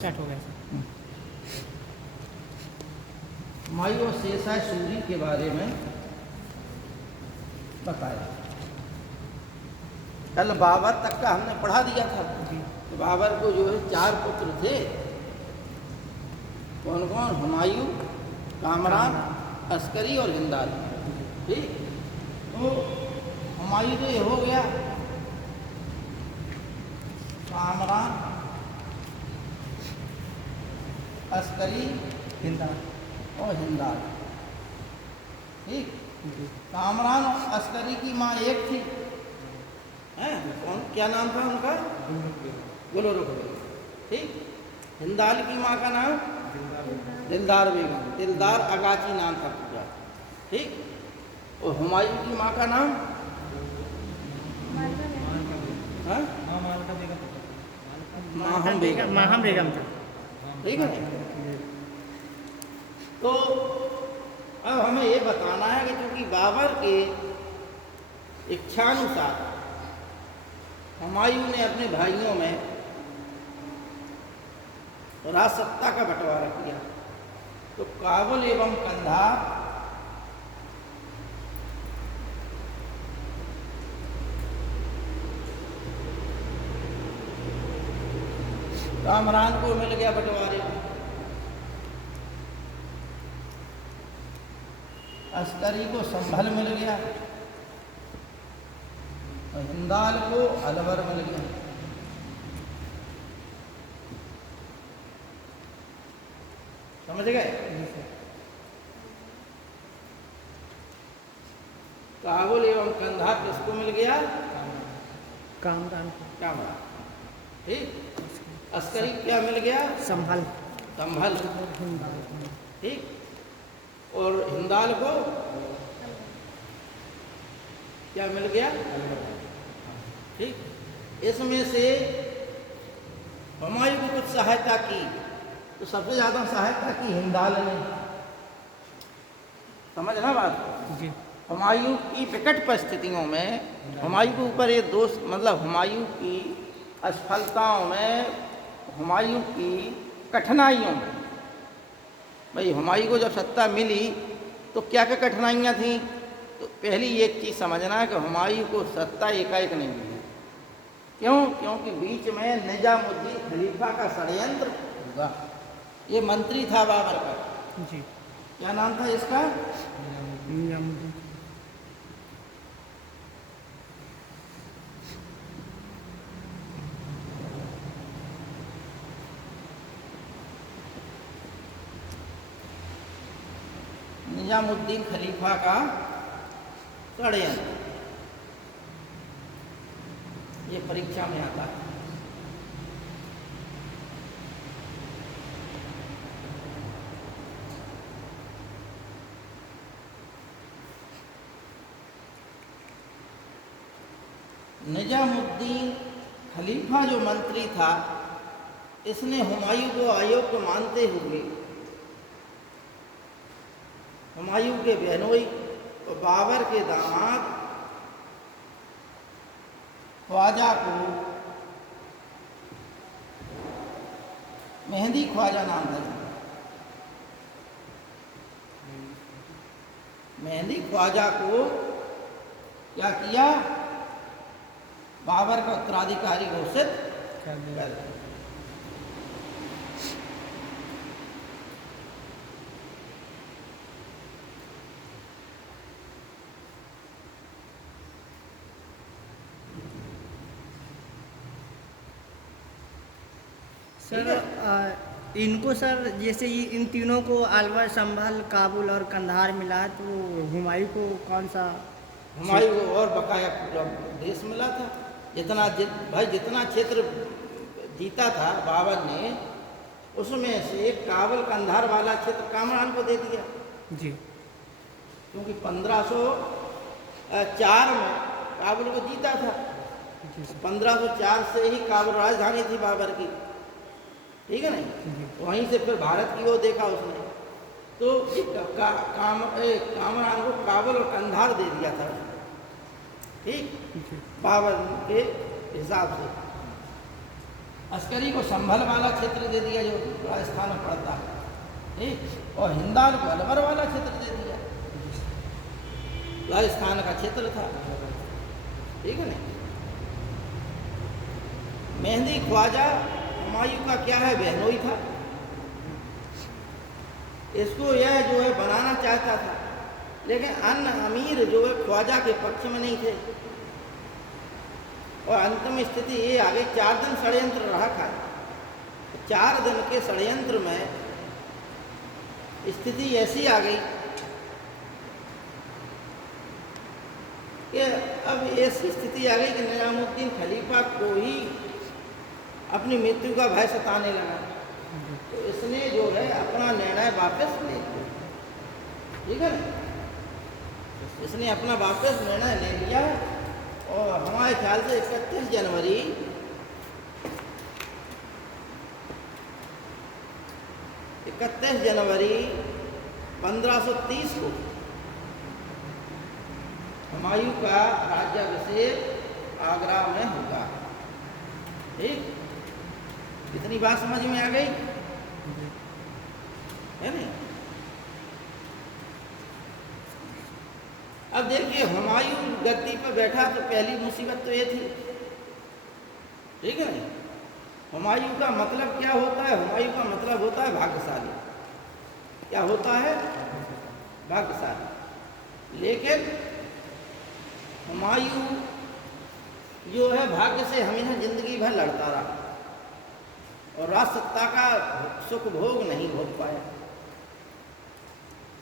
Start हो गया sir. Humayun और शेरशाह सूरी के बारे में बताया। कल बाबर तक का हमने पढ़ा दिया था कि बाबर को जो है 4 पुत्र थे। कौन कौन? हुमायूं, कामरान, अस्करी और हिंदाल। ठीक, तो हुमायूं तो ये हो गया। कामरान, अस्करी, हिंदाल और हिंदाल। ठीक, कामरान और अस्करी की माँ एक थी, हैं? कौन, क्या नाम था उनका? गुलरुख बेगम। ठीक, हिंदाल की माँ का नाम दिलदार बेगम, दिलदार अगाची नाम था पूरा। ठीक, और हुमायूं की माँ का नाम हाँ? माहम बेगम। माहम बेगम था। ठीक है। तो अब हमें ये बताना है कि चूंकि बाबर के इच्छानुसार हुमायूं ने अपने भाइयों में राजसत्ता का बंटवारा किया, तो काबुल एवं कंधार कामरान को मिल गया बंटवारे में, अस्करी को संभल मिल गया और हिंदाल को अलवर मिल गया। समझ गए? काबुल एवं कंधार किसको मिल गया? कामरान को। कामरान। ठीक, अस्करी क्या मिल गया? संभल। संभल। ठीक, और हिंदाल को क्या मिल गया? ठीक, इसमें से हुमायूं को कुछ सहायता की, तो सबसे ज्यादा सहायता की हिंदाल ने। समझना बात? जी। हुमायूं की विकट परिस्थितियों में हुमायूं के ऊपर ये दोष, मतलब हुमायूं की असफलताओं में, हुमायूं की कठिनाइयों में, भाई हुमायूं को जब सत्ता मिली तो क्या क्या कठिनाइयाँ थीं? तो पहली एक चीज़ समझना है कि हुमायूं को सत्ता एकाएक नहीं मिली। क्यों? क्योंकि बीच में निजामुद्दीन खलीफा का षड्यंत्र हुआ। ये मंत्री था बाबर का। जी। क्या नाम था इसका? निजामुद्दीन खलीफा का षड्यंत्र। ये परीक्षा में आता है। निजामुद्दीन खलीफा जो मंत्री था, इसने हुमायूं को अयोग्य मानते हुए हुमायूं के बहनोई और बाबर के दामाद ख्वाजा को, मेहंदी ख्वाजा नाम था, मेहंदी ख्वाजा को क्या किया? बाबर का उत्तराधिकारी घोषित कर दिया। सर इनको सर जैसे इन तीनों को अलवर, संभल, काबुल और कंधार मिला, तो हुमायूं को कौन सा? हुमायूं को और बकाया पूरा देश मिला था। भाई जितना क्षेत्र जीता था बाबर ने, उसमें से काबुल कंधार वाला क्षेत्र कामरान को दे दिया। जी। क्योंकि 1504 में काबुल को जीता था। 1504 से ही काबुल राजधानी थी बाबर की। ठीक है नहीं? वहीं से फिर भारत की ओर देखा उसने, तो कामरान को काबुल और कंधार दे दिया था। ठीक, बाबर के हिसाब से। अस्करी को संभल वाला क्षेत्र दे दिया जो राजस्थान में पड़ता है, ठीक, और हिंदाल को अलवर वाला क्षेत्र दे दिया, राजस्थान का क्षेत्र था, ठीक है ना। मेहंदी ख्वाजा हुमायूं का क्या है, बहनोई था। इसको यह जो है बनाना चाहता था, लेकिन अन्य अमीर जो है ख्वाजा के पक्ष में नहीं थे, और अंतिम स्थिति ये आ गई, 4 दिन षड्यंत्र रहा था। 4 दिन के षड्यंत्र में स्थिति ऐसी आ गई कि अब ऐसी स्थिति आ गई कि निजामुद्दीन खलीफा को ही अपनी मृत्यु का भय सताने लगा। तो इसने जो है अपना निर्णय वापस ले लिया, ठीक है ना, इसने अपना वापस निर्णय ले लिया, और हमारे ख्याल से 31 जनवरी 1530 को हुमायूं का राज्याभिषेक आगरा में होगा, ठीक। इतनी बात समझ में आ गई है नहीं। अब देखिए, हुमायूं गद्दी पर बैठा तो पहली मुसीबत तो ये थी, ठीक है ना। हुमायूं का मतलब क्या होता है, हुमायूं का मतलब होता है भाग्यशाली। क्या होता है, भाग्यशाली। लेकिन हुमायूं जो है भाग्य से हमेशा जिंदगी भर लड़ता रहा, और राज सत्ता का सुख भोग नहीं भोग पाया,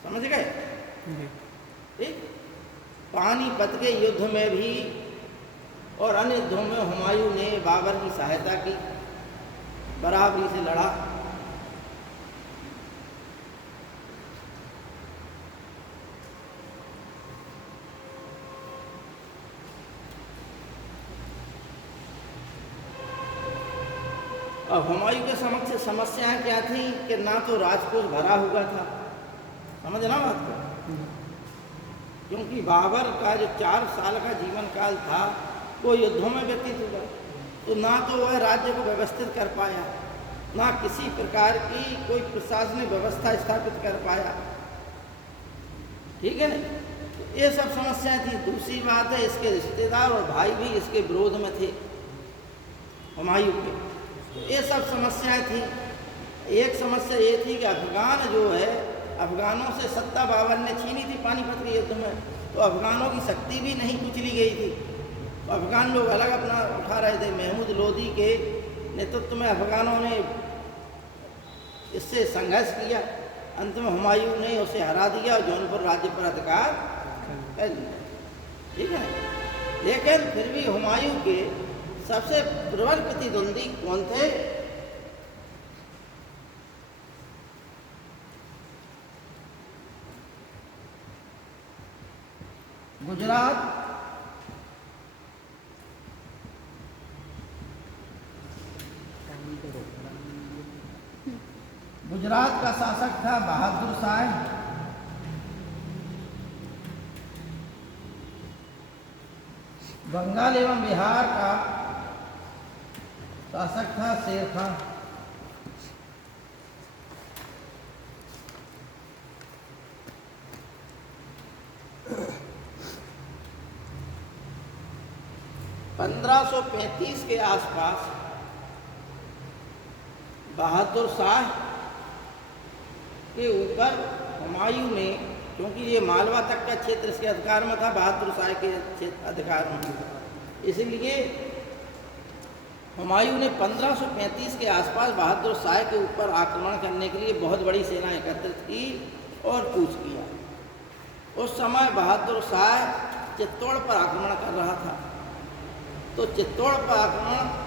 समझ गए, ठीक। पानीपत के युद्ध में भी और अन्य युद्धों में हुमायूं ने बाबर की सहायता की, बराबरी से लड़ा। अब हुमायूं के समक्ष समस्याएं क्या थी कि ना तो राजकोष भरा हुआ था, समझना बात को, क्योंकि बाबर का जो 4 साल का जीवन काल था वो युद्धों में व्यतीत हुआ, तो ना तो वह राज्य को व्यवस्थित कर पाया, ना किसी प्रकार की कोई प्रशासनिक व्यवस्था स्थापित कर पाया, ठीक है ना। तो ये सब समस्याएं थी। दूसरी बात है, इसके रिश्तेदार और भाई भी इसके विरोध में थे हुमायूं के, तो ये सब समस्याएं थी। एक समस्या ये थी कि अफगान जो है, अफगानों से सत्ता बाबर ने छीनी थी पानीपत के युद्ध में, तो अफगानों की शक्ति भी नहीं कुचली गई थी, तो अफगान लोग अलग अपना उठा रहे थे। महमूद लोदी के नेतृत्व में अफगानों ने इससे संघर्ष किया, अंत में हुमायूं ने उसे हरा दिया और जौनपुर राज्य पर अधिकार कर लिया, ठीक है। लेकिन फिर भी हुमायूं के सबसे प्रबल प्रतिद्वंदी कौन थे, गुजरात का शासक था बहादुर शाह, बंगाल एवं बिहार का शासक था शेर खान, (1535) के आसपास बहादुर शाह के ऊपर हुमायूं ने, क्योंकि ये मालवा तक का क्षेत्र इसके अधिकार में था, बहादुर शाह के अधिकार में, इसलिए हुमायूं ने 1535 के आसपास बहादुर शाह के ऊपर आक्रमण करने के लिए बहुत बड़ी सेना एकत्रित की और कूच किया। उस समय बहादुर शाह चित्तौड़ पर आक्रमण कर रहा था, तो चित्तौड़ पर आक्रमण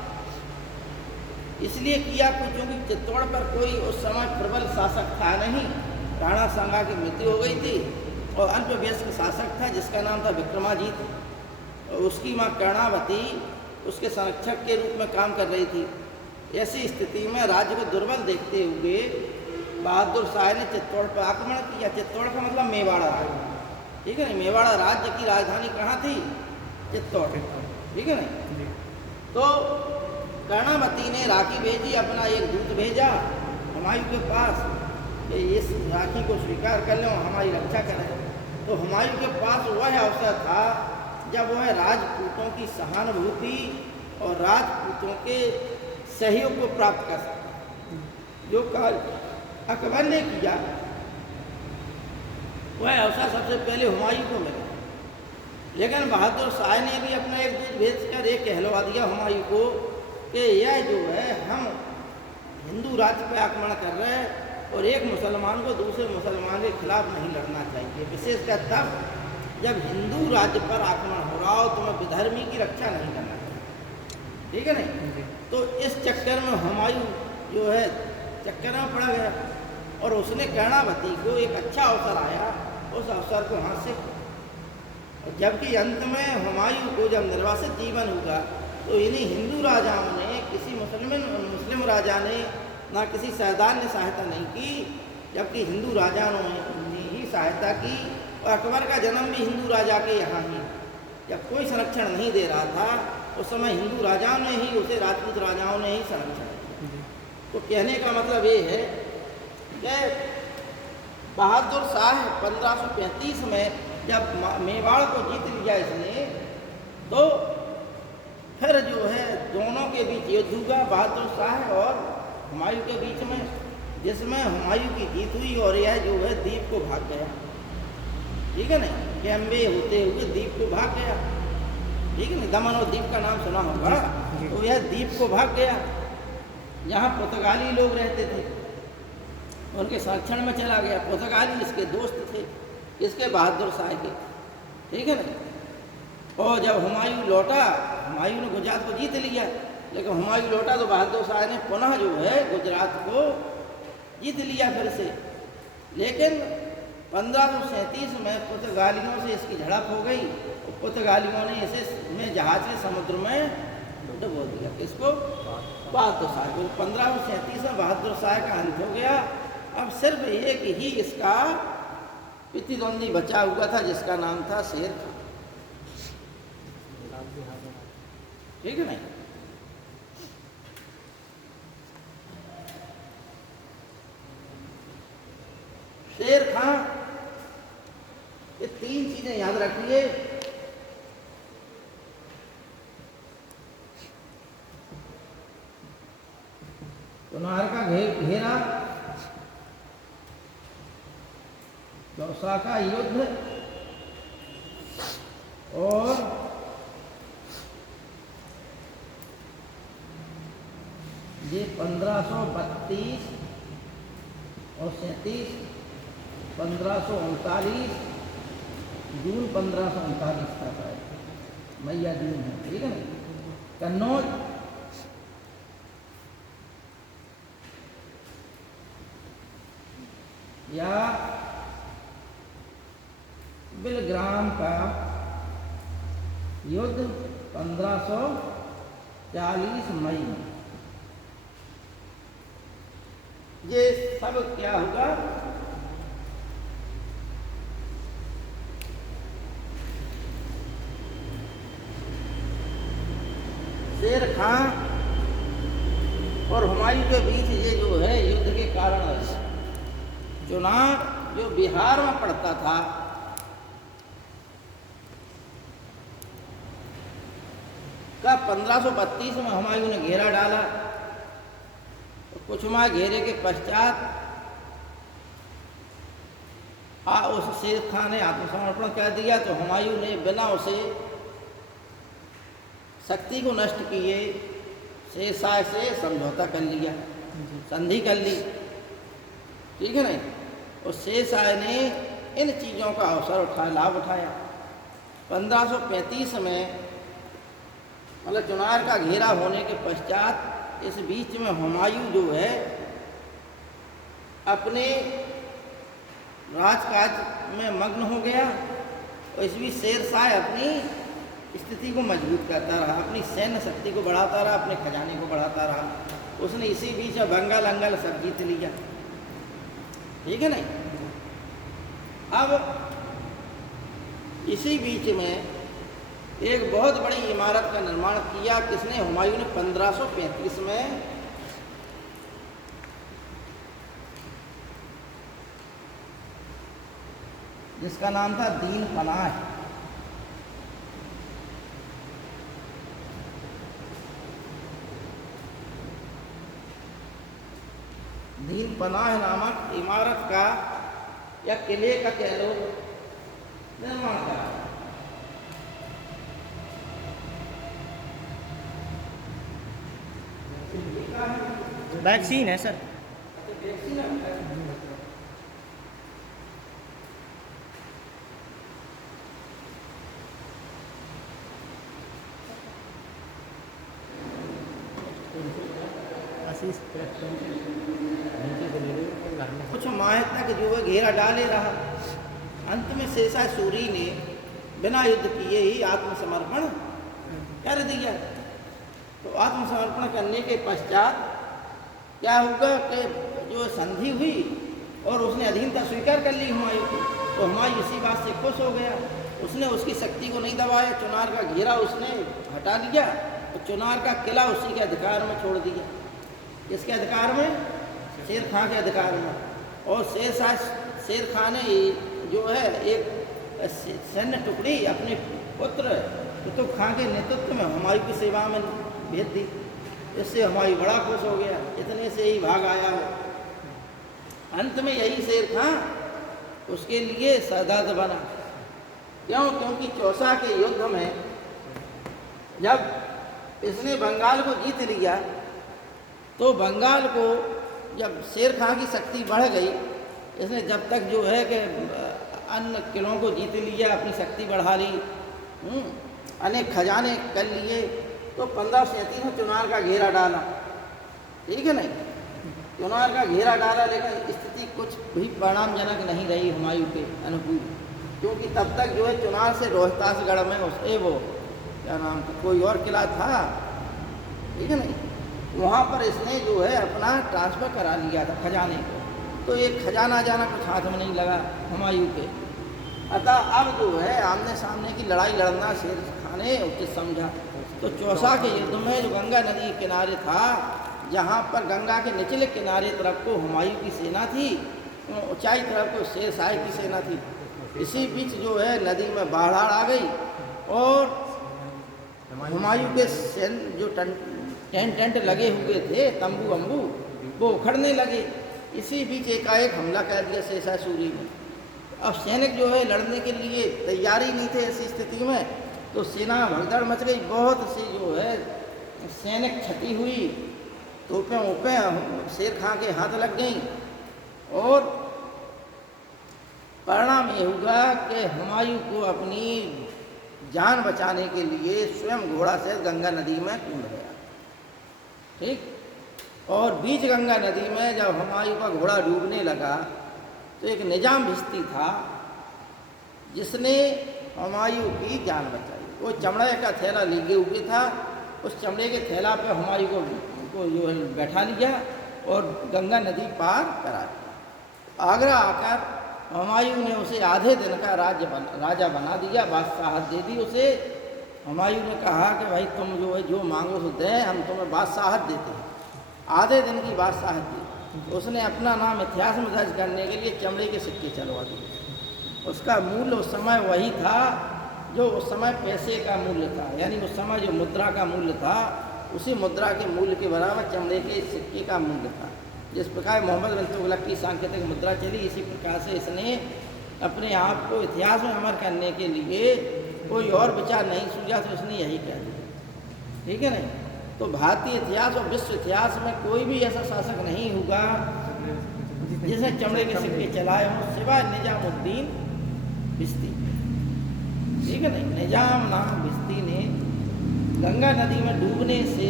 इसलिए किया क्योंकि चित्तौड़ पर कोई उस समय प्रबल शासक था नहीं। राणा सांगा की मृत्यु हो गई थी और अल्पवयस्क शासक था जिसका नाम था विक्रमाजीत, और उसकी माँ कर्णावती उसके संरक्षक के रूप में काम कर रही थी। ऐसी स्थिति में राज्य को दुर्बल देखते हुए बहादुर शाह ने चित्तौड़ पर आक्रमण किया। चित्तौड़ का मतलब मेवाड़ा राज्य, ठीक है ना। मेवाड़ा राज्य की राजधानी कहाँ थी? चित्तौड़, ठीक है ना। तो कर्णावती ने राखी भेजी, अपना एक दूत भेजा हुमायूं के पास कि इस राखी को स्वीकार कर लो, हमारी रक्षा करें। तो हुमायूं के पास वह अवसर था जब वह राजपूतों की सहानुभूति और राजपूतों के सहयोग को प्राप्त कर सकता। जो कार्य अकबर ने किया वह अवसर सबसे पहले हुमायूं को मिला, लेकिन बहादुर शाह ने भी अपना एक दूत भेजकर एक कहलवा दिया हुमायूं को कि यह जो है हम हिंदू राज्य पर आक्रमण कर रहे हैं और एक मुसलमान को दूसरे मुसलमान के खिलाफ नहीं लड़ना चाहिए, विशेषकर तब जब हिंदू राज्य पर आक्रमण हो रहा हो, तुम्हें विधर्मी की रक्षा नहीं करना चाहिए, ठीक है नहीं। तो इस चक्कर में हुमायूं जो है चक्कर में पड़ गया और उसने कर्णावती को एक अच्छा अवसर आया, उस अवसर को हाथ से, जबकि अंत में हुमायूं को जब निर्वासित जीवन हुआ तो इन्हीं हिंदू राजाओं ने, किसी मुस्लिम राजा ने ना किसी सरदार ने सहायता नहीं की, जबकि हिंदू राजाओं ने ही सहायता की। और अकबर का जन्म भी हिंदू राजा के यहाँ ही, जब कोई संरक्षण नहीं दे रहा था उस समय हिंदू राजाओं ने ही उसे राजपूत राजाओं ने ही संरक्षण दिया। तो कहने का मतलब ये है कि बहादुर शाह 1535 में जब मेवाड़ को जीत लिया इसने, तो फिर जो है दोनों के बीच युद्ध हुआ, बहादुर शाह और हुमायूं के बीच में, जिसमें हुमायूं की जीत हुई और यह जो है द्वीप को भाग गया, ठीक है नहीं, कैम्बे होते हुए द्वीप को भाग गया, ठीक है नहीं। दमन और द्वीप का नाम सुना होगा, तो यह द्वीप को भाग गया जहाँ पुर्तगाली लोग रहते थे, उनके संरक्षण में चला गया। पुर्तगाली इसके दोस्त थे, इसके बहादुर शाह के, ठीक है ना। और जब हुमायूं लौटा, हुमायूं ने गुजरात को जीत लिया, लेकिन हुमायूं लौटा तो बहादुर शाह ने पुनः जो है गुजरात को जीत लिया फिर से। लेकिन 1537 में पुर्तगालियों से इसकी झड़प हो गई और पुर्तगालियों ने इसे में जहाज के समुद्र में डुबो दिया। किसको? बहादुर शाह को। 1537 में बहादुर शाह का अंत हो गया। अब सिर्फ एक ही इसका प्रतिद्वंदी बचा हुआ था, जिसका नाम था शेर खां, ठीक है नहीं। शेर खां, ये तीन चीजें याद रखिए। चुनार का घेरा, चौसा का युद्ध और ये 1532 और 37, 1539, जून 1539 तक है, मैया जून है, ठीक है ना। कन्नौज, या बिलग्राम का युद्ध 1540 मई में। ये सब क्या होगा? शेर खां और हुमायूं के बीच ये जो है युद्ध के कारण है। चुनार जो बिहार में पड़ता था, का 1532 में हुमायूं ने घेरा डाला। तो कुछ माह घेरे के पश्चात उस शेर खां ने आत्मसमर्पण कर दिया। तो हुमायूं ने बिना उसे शक्ति को नष्ट किए शेर शाह से समझौता कर लिया, संधि कर ली, ठीक है नहीं। और शेर शाह ने इन चीज़ों का अवसर लाभ उठाया। 1535 में मतलब चुनार का घेरा होने के पश्चात इस बीच में हुमायूं जो है अपने राजकाज में मग्न हो गया और इस बीच शेर शाह अपनी स्थिति को मजबूत करता रहा, अपनी सैन्य शक्ति को बढ़ाता रहा, अपने खजाने को बढ़ाता रहा। उसने इसी बीच में बंगाल अंगल सब जीत लिया, ठीक है नहीं। अब इसी बीच में एक बहुत बड़ी इमारत का निर्माण किया। किसने? हुमायूं ने 1535 में। जिसका नाम था दीन पनाह। दीन पनाह नामक इमारत का या किले का कह लो निर्माण करा। वैक्सीन है सर। आशीष कुछ माह तक जो है घेरा डाले रहा। अंत में शेषा सूरी ने बिना युद्ध किए ही आत्मसमर्पण कर दिया। तो आत्मसमर्पण करने के पश्चात क्या होगा कि जो संधि हुई और उसने अधीनता स्वीकार कर ली हुमायूं की, तो हुमायूं इसी बात से खुश हो गया। उसने उसकी शक्ति को नहीं दबाया, चुनार का घेरा उसने हटा लिया और चुनार का किला उसी के अधिकार में छोड़ दिया। किसके अधिकार में? शेर खां के अधिकार में। और शेर खां ने जो है एक सैन्य टुकड़ी अपने पुत्र कुतुब खां के नेतृत्व में हुमायूं की सेवा में भेज दी। इससे हुमायूं बड़ा खुश हो गया, इतने से ही भाग आया हो। अंत में यही शेर खां उसके लिए सरदार बना। क्यों? क्योंकि चौसा के युद्ध में जब इसने बंगाल को जीत लिया, तो बंगाल को जब शेर खां की शक्ति बढ़ गई, इसने जब तक जो है कि अन्य किलों को जीत लिया, अपनी शक्ति बढ़ा ली, अनेक खजाने कर लिए, तो 1537 में चुनार का घेरा डाला। ठीक है नहीं? चुनार का घेरा डाला, लेकिन स्थिति कुछ भी परिणामजनक नहीं रही हुमायूं के अनुकूल। क्योंकि तब तक जो है चुनार से रोहतासगढ़ में उसके वो क्या नाम था, कोई और किला था, ठीक है नहीं, वहाँ पर इसने जो है अपना ट्रांसफ़र करा लिया था खजाने को। तो एक खजाना जाना कुछ हाथ में नहीं लगा हुमायूं के। अतः अब जो है आमने सामने की लड़ाई लड़ना शेर खां ने उचित समझा। तो चौसा के युद्ध में जो गंगा नदी के किनारे था, जहाँ पर गंगा के निचले किनारे तरफ को हुमायूं की सेना थी, ऊंचाई तरफ को शेर शाह की सेना थी। इसी बीच जो है नदी में बाढ़ आ गई और हुमायूं के जो टेंट लगे हुए थे, तंबू अम्बू, वो उखड़ने लगे। इसी बीच एकाएक हमला कर दिया शेषा सूरी ने। अब सैनिक जो है लड़ने के लिए तैयारी नहीं थे ऐसी स्थिति में, तो सेना भगदड़ मच गई। बहुत सी जो है सैनिक क्षति हुई, तोपें ओपें शेर खां के हाथ लग गई और परिणाम ये हुआ कि हुमायूं को अपनी जान बचाने के लिए स्वयं घोड़ा से गंगा नदी में कूद गया। ठीक? और बीच गंगा नदी में जब हुमायूं का घोड़ा डूबने लगा, तो एक निजाम भिश्ती था जिसने हुमायूं की जान बचाई। वो चमड़े का थैला लेके हुए था, उस चमड़े के थैला पे हुमायूं को जो है बैठा लिया और गंगा नदी पार करा दिया। आगरा आकर हुमायूं ने उसे आधे दिन का राजा बना दिया, बादशाहत दे दी उसे। हुमायूं ने कहा कि भाई तुम जो है जो मांगो तो दें, हम तुम्हें बादशाहत देते हैं। आधे दिन की बादशाहत दी। उसने अपना नाम इतिहास में दर्ज करने के लिए चमड़े के सिक्के चलवा दिए। उसका मूल्य उस समय वही था जो उस समय पैसे का मूल्य था, यानी उस समय जो मुद्रा का मूल्य था, उसी मुद्रा के मूल्य के बराबर चमड़े के सिक्के का मूल्य था। जिस प्रकार मोहम्मद बिन तुगलक की सांकेतिक मुद्रा चली, इसी प्रकार से इसने अपने आप को इतिहास में अमर करने के लिए कोई और विचार नहीं सूझा, तो उसने यही कह दिया। ठीक है नहीं? तो भारतीय इतिहास और विश्व इतिहास में कोई भी ऐसा शासक नहीं होगा जिसने चमड़े के सिक्के चलाए हों सिवाय निजामुद्दीन भिश्ती। ठीक है नहीं? निजाम नाम भिश्ती ने गंगा नदी में डूबने से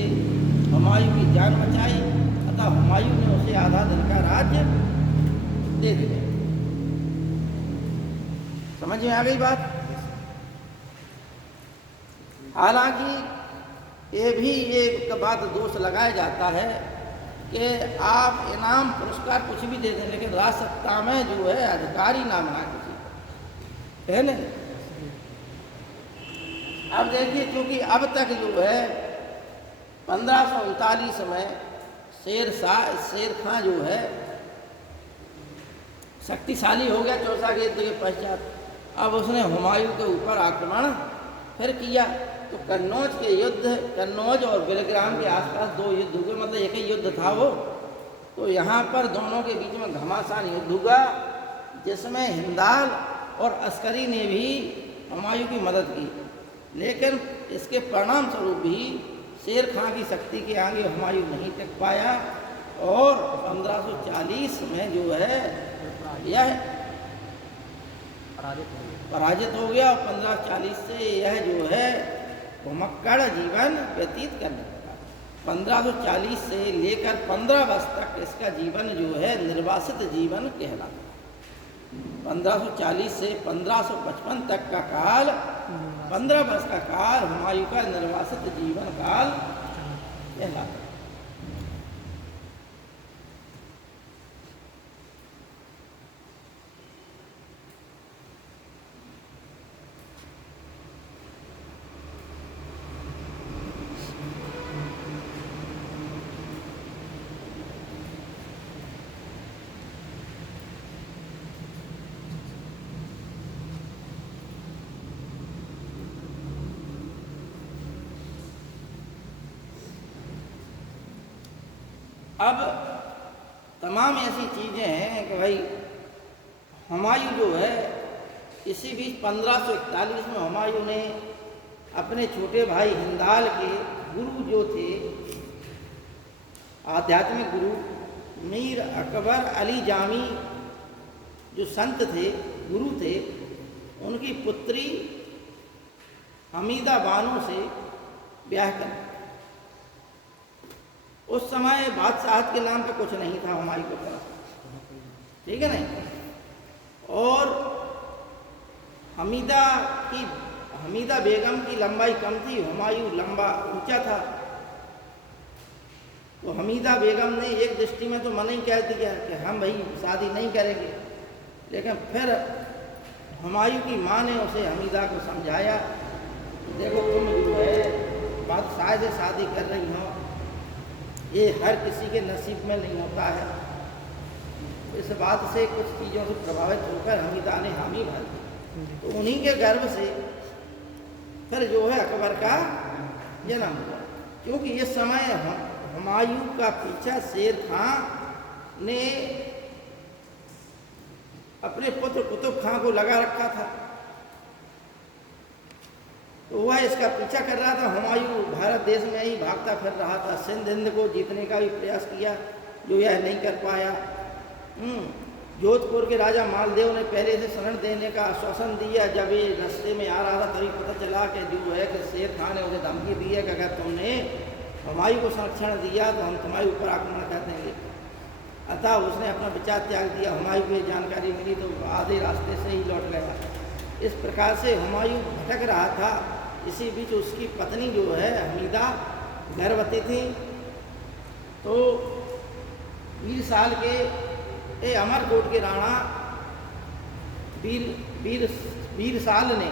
हुमायूं की जान बचाई। अतः हुमायूं ने उसे आधा दिन का राज्य दे दिया। समझ में आ गई बात? हालांकि ये भी एक बात दोष लगाया जाता है कि आप इनाम पुरस्कार कुछ भी दे दें, लेकिन राज सत्ता में जो है अधिकारी ना बना किसी, है ना? अब देखिए, क्योंकि अब तक जो है 1539 में शेर खां जो है शक्तिशाली हो गया चौसा के युद्ध के पश्चात। अब उसने हुमायूं के ऊपर आक्रमण फिर किया। तो कन्नौज और बेलग्राम के आसपास 2 युद्ध हुए, मतलब एक ही युद्ध था वो। तो यहाँ पर दोनों के बीच में घमासान युद्ध हुआ, जिसमें हिंदाल और अस्करी ने भी हुमायूं की मदद की। लेकिन इसके परिणाम स्वरूप भी शेर खां की शक्ति के आगे हुमायूं नहीं टिक पाया और 1540 में जो है यह पराजित हो गया। और 1540 से यह जो है घुमक्कड़ जीवन व्यतीत करने लगा। 1540 से लेकर 15 वर्ष तक इसका जीवन जो है निर्वासित जीवन कहलाता है। 1540 से 1555 तक का काल, 15 वर्ष का काल हुमायूं का निर्वासित जीवन काल कहलाता है। अब तमाम ऐसी चीज़ें हैं कि भाई हुमायूं जो है इसी बीच 1541 में हुमायूं ने अपने छोटे भाई हिंदाल के गुरु जो थे, आध्यात्मिक गुरु मीर अकबर अली जामी जो संत थे, गुरु थे, उनकी पुत्री हमीदा बानो से ब्याह कर। उस समय बादशाहत के नाम पे कुछ नहीं था हुमायूं की तरफ, ठीक है ना। और हमीदा बेगम की लंबाई कम थी, हुमायूं लंबा ऊंचा था। तो हमीदा बेगम ने एक दृष्टि में तो मना ही कह दिया कि हम भाई शादी नहीं करेंगे। लेकिन फिर हुमायूं की माँ ने उसे हमीदा को समझाया, देखो तुम जो है बादशाह से शादी कर रही हो, ये हर किसी के नसीब में नहीं होता है। इस बात से कुछ चीज़ों से प्रभावित होकर हमीदा ने हामी भर दी। तो उन्हीं के गर्भ से फिर जो है अकबर का जन्म हुआ। क्योंकि इस समय हुमायूं का पीछा शेर खां ने अपने पुत्र कुतुब खां को लगा रखा था। तो वह इसका पीछा कर रहा था। हुमायूं भारत देश में ही भागता फिर रहा था, सिंध हिंद को जीतने का भी प्रयास किया, जो यह नहीं कर पाया। जोधपुर के राजा मालदेव ने पहले से शरण देने का आश्वासन दिया। जब ये रास्ते में आ रहा था तभी पता चला कि जो है कि शेर खां ने उसे धमकी दी है कि अगर तुमने हुमायूं को संरक्षण दिया तो हम तुम्हारे ऊपर आक्रमण कर देंगे। अतः उसने अपना विचार त्याग दिया। हुमायूं को ये जानकारी मिली तो आधे रास्ते से ही लौट गया। इस प्रकार से हुमायूं भटक रहा था। इसी बीच उसकी पत्नी जो है हमीदा गर्भवती थी। तो 20 साल के अमरकोट के राणा वीर साल ने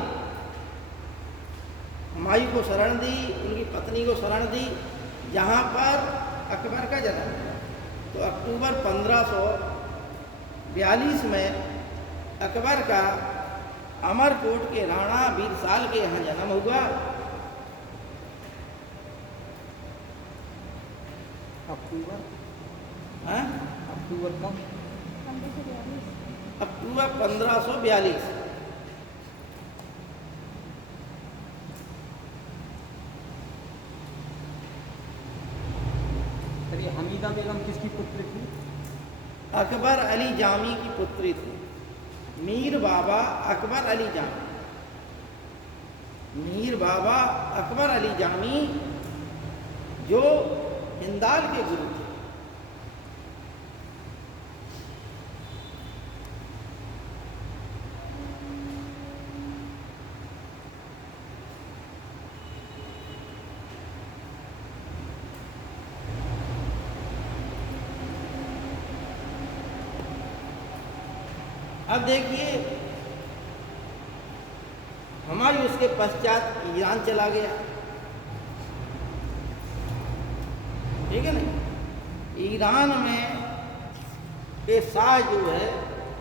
हुमायूं को शरण दी, उनकी पत्नी को शरण दी, जहाँ पर अकबर का जन्म हुआ। तो अक्टूबर 1542 में अकबर का अमरकोट के राणा वीरसाल के यहाँ जन्म हुआ। अक्टूबर कब? अक्टूबर 1542। हमीदा बेगम किसकी पुत्री थी? अकबर अली जामी की पुत्री थी। मीर बाबा अकबर अली जामी। मीर बाबा अकबर अली जामी जो हिंदाल के गुरु थे। अब देखिए हुमायूं इसके पश्चात ईरान चला गया, ठीक है नहीं। ईरान में के शाह जो है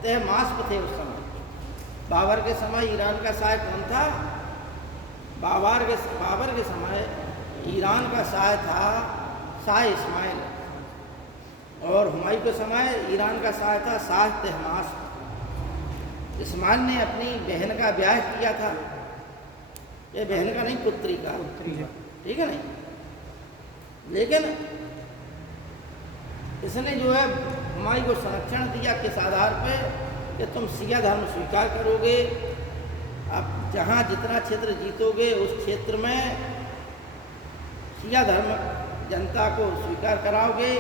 तहमास्प थे उस समय। बाबर के समय ईरान का शाह कौन था? बाबर के समय ईरान का शाह था शाह इस्माइल, और हुमायूं के समय ईरान का शाह था शाह तहमास्प। इस्माइल ने अपनी बहन का ब्याह किया था, ये बहन का नहीं पुत्री का, ठीक है नहीं। लेकिन इसने जो है हुमायूं को संरक्षण दिया किस आधार पे कि तुम सिया धर्म स्वीकार करोगे, अब जहाँ जितना क्षेत्र जीतोगे उस क्षेत्र में सिया धर्म जनता को स्वीकार कराओगे,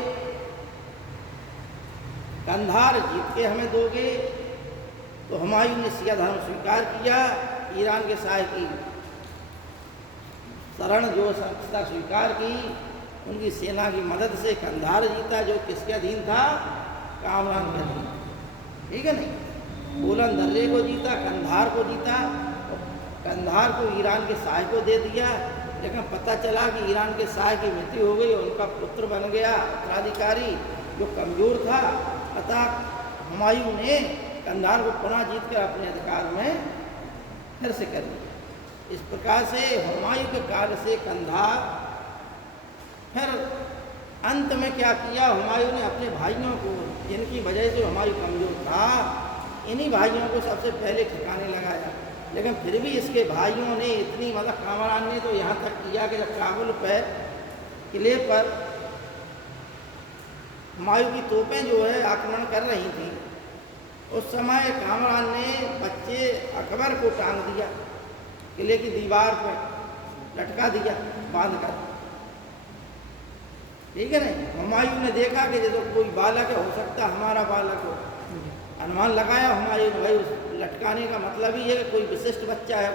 कंधार जीत के हमें दोगे। तो हुमायूं ने सिया धर्म स्वीकार किया, ईरान के शाह की शरण जो संस्था स्वीकार की, उनकी सेना की मदद से कंधार जीता, जो किसके अधीन था? कामरान के अधीन, ठीक है नहीं। बुलंद दर्रे को जीता, कंधार को जीता, कंधार को ईरान के शाह को दे दिया। लेकिन पता चला कि ईरान के शाह की मृत्यु हो गई, उनका पुत्र बन गया उत्तराधिकारी जो कमज़ोर था। अतः हुमायूं ने कंधार को पुनः जीतकर अपने अधिकार में फिर से कर लिया। इस प्रकार से हुमायूं के कार्य से कंधार, फिर अंत में क्या किया हुमायूं ने अपने भाइयों को, जिनकी वजह से हुमायूं कमज़ोर था, इन्हीं भाइयों को सबसे पहले ठिकाने लगाया। लेकिन फिर भी इसके भाइयों ने इतनी, मतलब कामरान ने तो यहाँ तक किया कि जब काबुल पर किले पर हुमायूं की तोपें जो है आक्रमण कर रही थी, उस समय कामरान ने बच्चे अकबर को टांग दिया, किले की दीवार पर लटका दिया बांध कर, ठीक है नहीं। हुमायूं ने देखा कि जैसे कोई बालक है, हो सकता हमारा बालक हो, अनुमान लगाया हुमायूं ने, भाई उस लटकाने का मतलब ही है कि कोई विशिष्ट बच्चा है।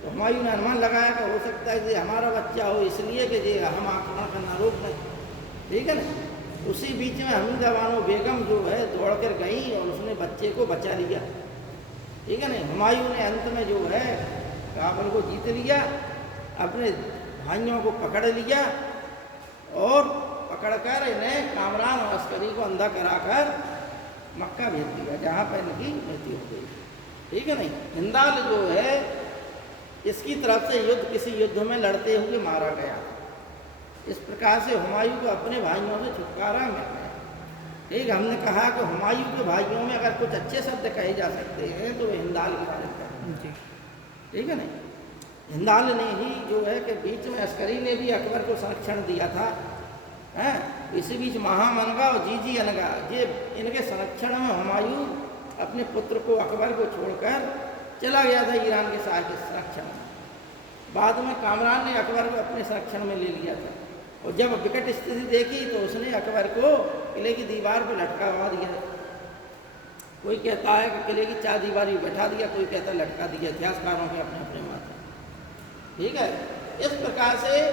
तो हुमायूं ने अनुमान लगाया कि हो सकता है कि हमारा बच्चा हो, इसलिए कि जे हम आक्रमण करना रोक दें, ठीक है ना। उसी बीच में हमीदा बानो बेगम जो है दौड़ कर गई और उसने बच्चे को बचा लिया, ठीक है ना। हुमायूं ने अंत में जो है काबुल को जीत लिया, अपने भाइयों को पकड़ लिया और पकड़कर इन्हें कामरान और अस्करी को अंधा कराकर मक्का भेज दिया, जहाँ पर इनकी मृत्यु हो गई, ठीक है नहीं। हिंदाल जो है इसकी तरफ से किसी युद्ध में लड़ते हुए मारा गया। इस प्रकार से हुमायूं को अपने भाइयों से छुटकारा मिल गया, ठीक। हमने कहा कि हुमायूं के भाइयों में अगर कुछ अच्छे शब्द कहे जा सकते हैं तो हिंदाल के बारे में, ठीक है नहीं। हिंदाल ने ही जो है कि बीच में अस्करी ने भी अकबर को संरक्षण दिया था, हैं। इसी बीच महामनगा और जीजी अनगा, ये इनके संरक्षण में हुमायूं अपने पुत्र को अकबर को छोड़कर चला गया था ईरान के शाह के संरक्षण में। बाद में कामरान ने अकबर को अपने संरक्षण में ले लिया था, और जब विकट स्थिति देखी तो उसने अकबर को किले की दीवार पर लटका दिया। कोई कहता है कि किले की 4 दीवारी बैठा दिया, कोई कहता है लटका दिया, इतिहासकारों के अपने अपने मत हैं, ठीक है। इस प्रकार से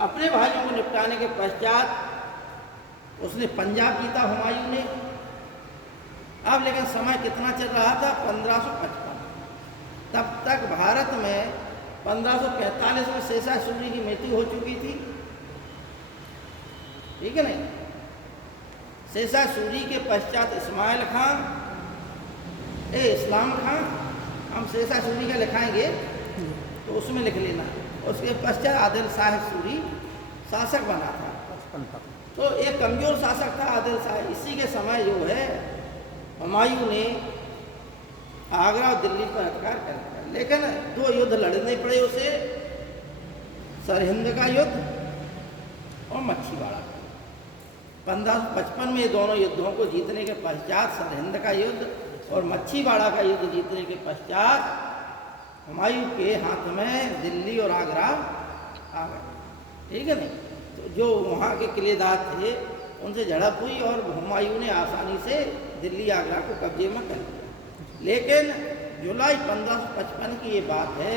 अपने भाइयों को निपटाने के पश्चात उसने पंजाब जीता हुमायूं ने। अब लेकिन समय कितना चल रहा था? 1555। तब तक भारत में 1545 में शेषा सूरी की मृत्यु हो चुकी थी, ठीक है नहीं। शेषा सूरी के पश्चात इस्माइल खां, इस्लाम खां, हम शेषा सूरी का लिखाएंगे तो उसमें लिख लेना। उसके पश्चात आदिल शाह सूरी शासक बना था, तो एक कमज़ोर शासक था आदिल शाह। इसी के समय जो है हुमायूं ने आगरा और दिल्ली पर अधिकार कर लिया। लेकिन 2 युद्ध लड़ने पड़े उसे, सरहिंद का युद्ध और मच्छीवाड़ा का। 1555 में दोनों युद्धों को जीतने के पश्चात, सरहिंद का युद्ध और मच्छीवाड़ा का युद्ध जीतने के पश्चात, हुमायूं के हाथ में दिल्ली और आगरा आ गए, ठीक है नहीं। तो जो वहाँ के किलेदार थे उनसे झड़प हुई और हुमायूं ने आसानी से दिल्ली आगरा को कब्जे में कर लिया। लेकिन जुलाई 1555 की ये बात है,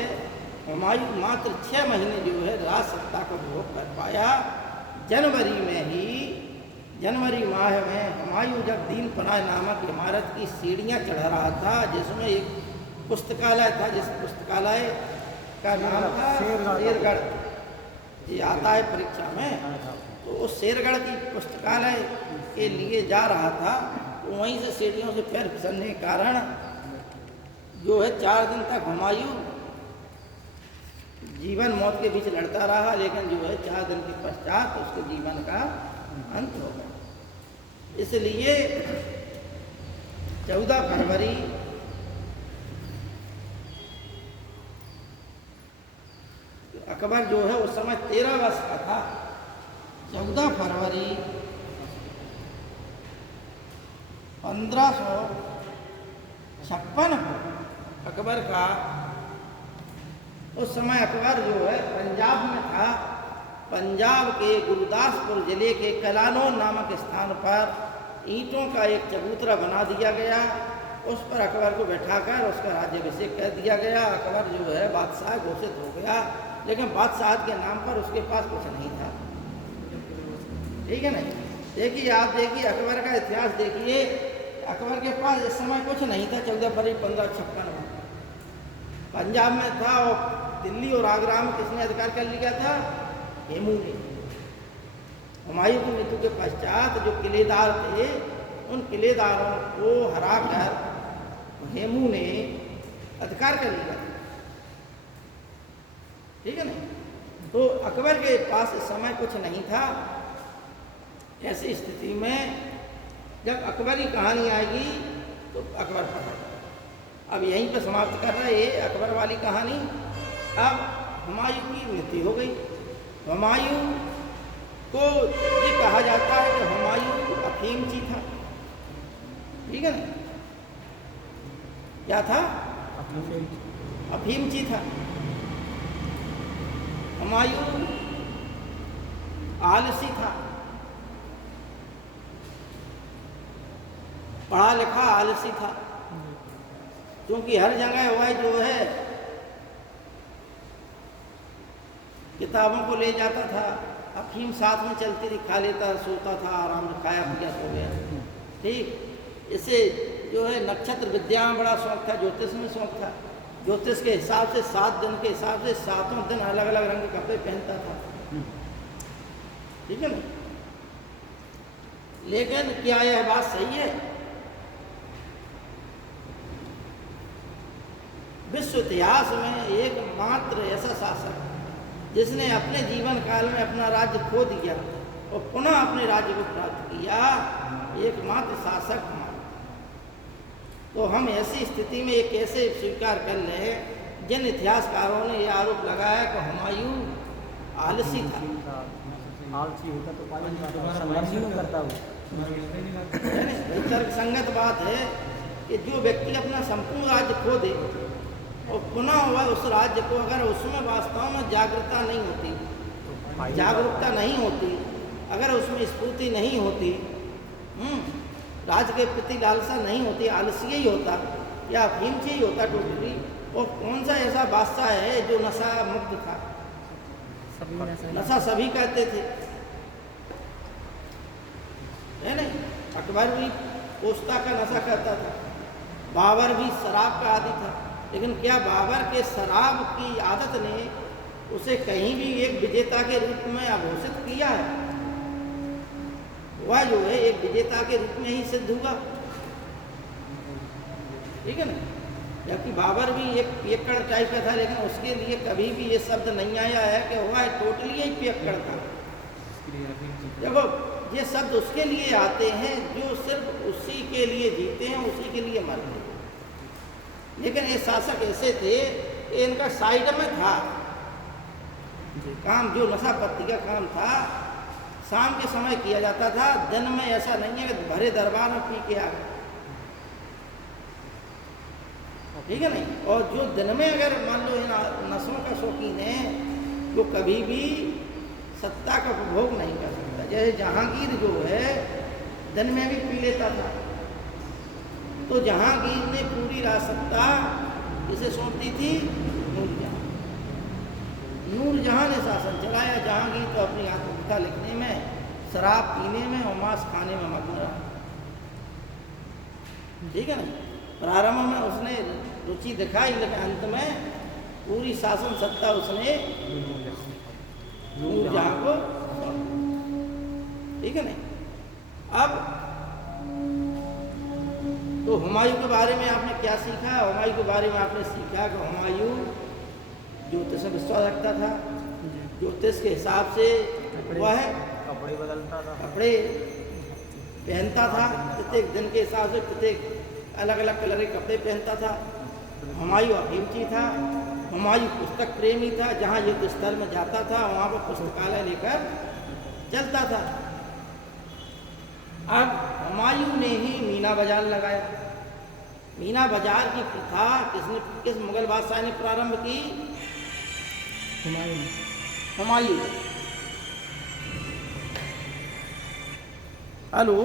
हुमायूं मात्र 6 महीने जो है राज सत्ता का भोग कर पाया। जनवरी माह में हुमायूं जब दीन पनाह नामक इमारत की सीढ़ियाँ चढ़ रहा था, जिसमें एक पुस्तकालय था, जिस पुस्तकालय का नाम था शेरगढ़, ये आता है परीक्षा में, तो उस शेरगढ़ की पुस्तकालय के लिए जा रहा था, तो वहीं से सीढ़ियों से पैर फिसलने के कारण जो है 4 दिन तक हुमायूं जीवन मौत के बीच लड़ता रहा, लेकिन जो है 4 दिन के पश्चात उसके जीवन का अंत हो गया। इसलिए 14 फरवरी अकबर जो है उस समय 13 वर्ष का था। 14 फरवरी 1556 को अकबर का, उस समय अकबर जो है पंजाब में था। पंजाब के गुरदासपुर जिले के कलानौर नामक स्थान पर ईंटों का एक चबूतरा बना दिया गया, उस पर अकबर को बैठाकर उसका राज्याभिषेक कर दिया गया। अकबर जो है बादशाह घोषित हो गया, लेकिन बादशाह के नाम पर उसके पास कुछ नहीं था। ठीक है ना, देखिए आप देखिए अकबर का इतिहास देखिए, अकबर के पास इस समय कुछ नहीं था। 14 फरवरी 1556 में पंजाब में था, और दिल्ली और आगरा में किसने अधिकार कर लिया था? हेमू ने। हुमायूं की मृत्यु के पश्चात जो किलेदार थे, उन किलेदारों को हराकर हेमू ने अधिकार कर लिया। ठीक है ना, तो अकबर के पास इस समय कुछ नहीं था। ऐसी स्थिति में जब अकबर की कहानी आएगी तो अकबर पढ़ा। अब यहीं पर समाप्त कर रहे हैं अकबर वाली कहानी। अब हुमायूं की मृत्यु हो गई। हुमायूं को ये कहा जाता है कि हुमायूं अफीमची था। ठीक है ना, क्या था? अफीमची था। हुमायूं आलसी था, पढ़ा लिखा आलसी था, क्योंकि हर जगह वह जो है किताबों को ले जाता था, अफीम साथ में चलती थी, खा लेता, सोता था, आराम से खाया पिया सो गया। ठीक, इसे जो है नक्षत्र विद्या में बड़ा शौक था, ज्योतिष में शौक था। ज्योतिष के हिसाब से 7 दिन के हिसाब से 7 दिन अलग अलग रंग के कपड़े पहनता था। ठीक है ना, लेकिन क्या यह बात सही है? विश्व इतिहास में एकमात्र ऐसा शासक जिसने अपने जीवन काल में अपना राज्य खो दिया और पुनः अपने राज्य को प्राप्त किया, एकमात्र शासक हमारा। तो हम ऐसी स्थिति में ये कैसे स्वीकार कर लें, जिन इतिहासकारों ने यह आरोप लगाया कि हुमायूं आलसी था। आलसी होता तो संघर्ष ही नहीं करता वो। तर्क संगत बात है कि जो व्यक्ति अपना संपूर्ण राज्य खो दे और पुनः वह उस राज्य को, अगर उसमें वास्तव में जागरूकता नहीं होती, अगर उसमें स्फूर्ति नहीं होती, राज्य के प्रति लालसा नहीं होती, आलसी ही होता या अफीमची ही होता टोटली। और कौन सा ऐसा बादशाह है जो नशा मुक्त था? नशा सभी करते थे, है नहीं? अकबर भी पोस्ता का नशा करता था, बाबर भी शराब का आदी था, लेकिन क्या बाबर के शराब की आदत ने उसे कहीं भी एक विजेता के रूप में अघोषित किया है? वह जो है एक विजेता के रूप में ही सिद्ध हुआ। ठीक है ना, जबकि बाबर भी एक पियक्कड़ टाइप का था, लेकिन उसके लिए कभी भी ये शब्द नहीं आया है कि वह टोटली ही पियक्कड़ था। देखो, ये शब्द उसके लिए आते हैं जो सिर्फ उसी के लिए जीते हैं, उसी के लिए मरते हैं। लेकिन ये शासक ऐसे थे कि इनका साइड में था काम, जो नशा पत्ती का काम था शाम के समय किया जाता था। दिन में ऐसा नहीं है कि भरे दरबार में पी के आ गए। ठीक है नहीं, और जो दिन में अगर मान लो इन नशों का शौकीन है, वो कभी भी सत्ता का उपभोग नहीं कर सकता। जैसे जहांगीर जो है दिन में भी पी लेता था, तो जहांगीर ने पूरी राजसत्ता इसे सौंप दी थी नूरजहां। नूरजहां ने शासन चलाया। जहांगीर तो अपनी आत्मकथा लिखने में, शराब पीने में और मांस खाने में मग्न रहा। ठीक है ना, प्रारंभ में उसने रुचि दिखाई, लेकिन अंत में पूरी शासन सत्ता उसने नूरजहाँ को, ठीक है नहीं। अब तो हुमायूं के बारे में आपने क्या सीखा? हुमायूं के बारे में आपने सीखा कि हुमायूं ज्योतिष में विश्वास रखता था, ज्योतिष के हिसाब से वह कपड़े बदलता था, कपड़े पहनता था, प्रत्येक दिन के हिसाब से प्रत्येक अलग अलग कलर के कपड़े पहनता था। हुमायूं अभिरुचि था, हुमायूं पुस्तक प्रेमी था, जहाँ युद्ध स्थल में जाता था वहाँ पर पुस्तकालय लेकर चलता था। अब हुमायूं ने ही मीना बाजार लगाया। मीना बाजार की प्रथा किस मुगल बादशाह ने प्रारंभ की? हुमायूं। हेलो,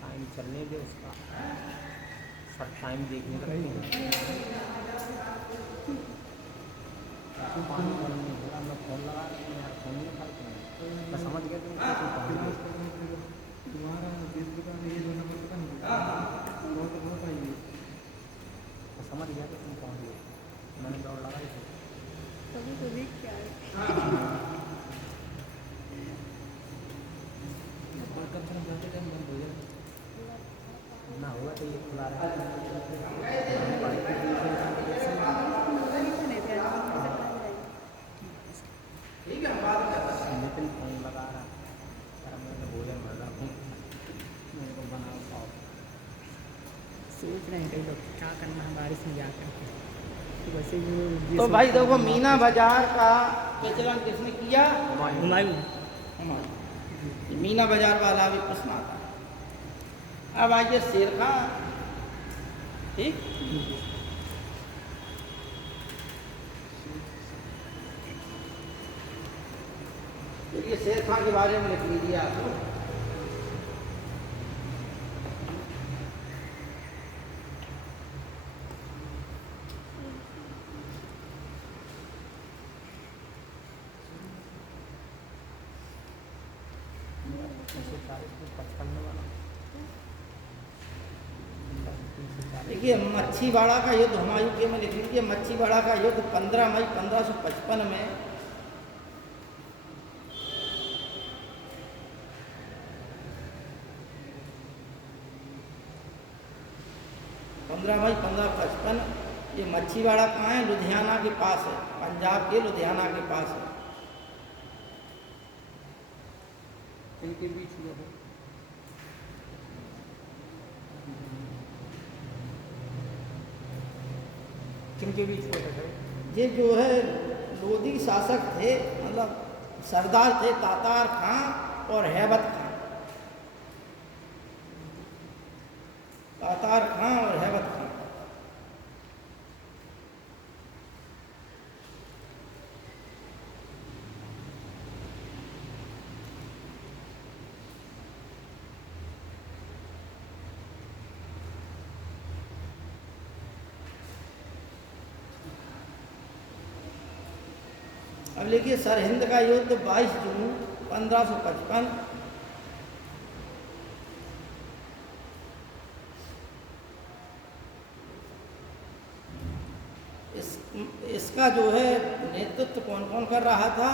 टाइम चलने दे उसका, सब टाइम देखने का पानी भरने बोला, मैं फ़ोन लगा रहा हूँ यार, फ़ोन नहीं उठाते हैं। मैं समझ गया तुम कैसे पहुँच गए। मैं समझ गया कि तुम पहुँच गए, मैंने दौड़ लगाई थी। ना हुआ तो ये खुला नितिन फ़ोन लगा रहा यार, मैंने भोजन भर रहा हूँ, मेरे को बनाओ खाओ। सोच रहे हैं कई लोग क्या करना है बारिश में जाकर के, तो वैसे भी वो तो भाई देखो, मीना बाजार का प्रचलन किसने किया? हुमायूं। हुमायूं। मीना बाजार वाला भी प्रश्न आता है। अब आइए शेर खां, ठीक, चलिए शेर खां के बारे में लिख लीजिए आप लोग। देखिए, मच्छीवाड़ा का युद्ध हुमायूं के में लिख लीजिए। मच्छीवाड़ा का युद्ध 15 मई 1555 में मई 1555। ये मच्छीवाड़ा कहाँ है? लुधियाना के पास है, पंजाब के लुधियाना के पास है। इनके बीच में है। किनके बीच में है? ये जो है लोधी शासक थे, मतलब सरदार थे, तातार खां और हैबत खां। तातार खां और हैबत खां। अब देखिए, सरहिंद का युद्ध 22 जून 1555। इसका जो है नेतृत्व कौन कौन कर रहा था?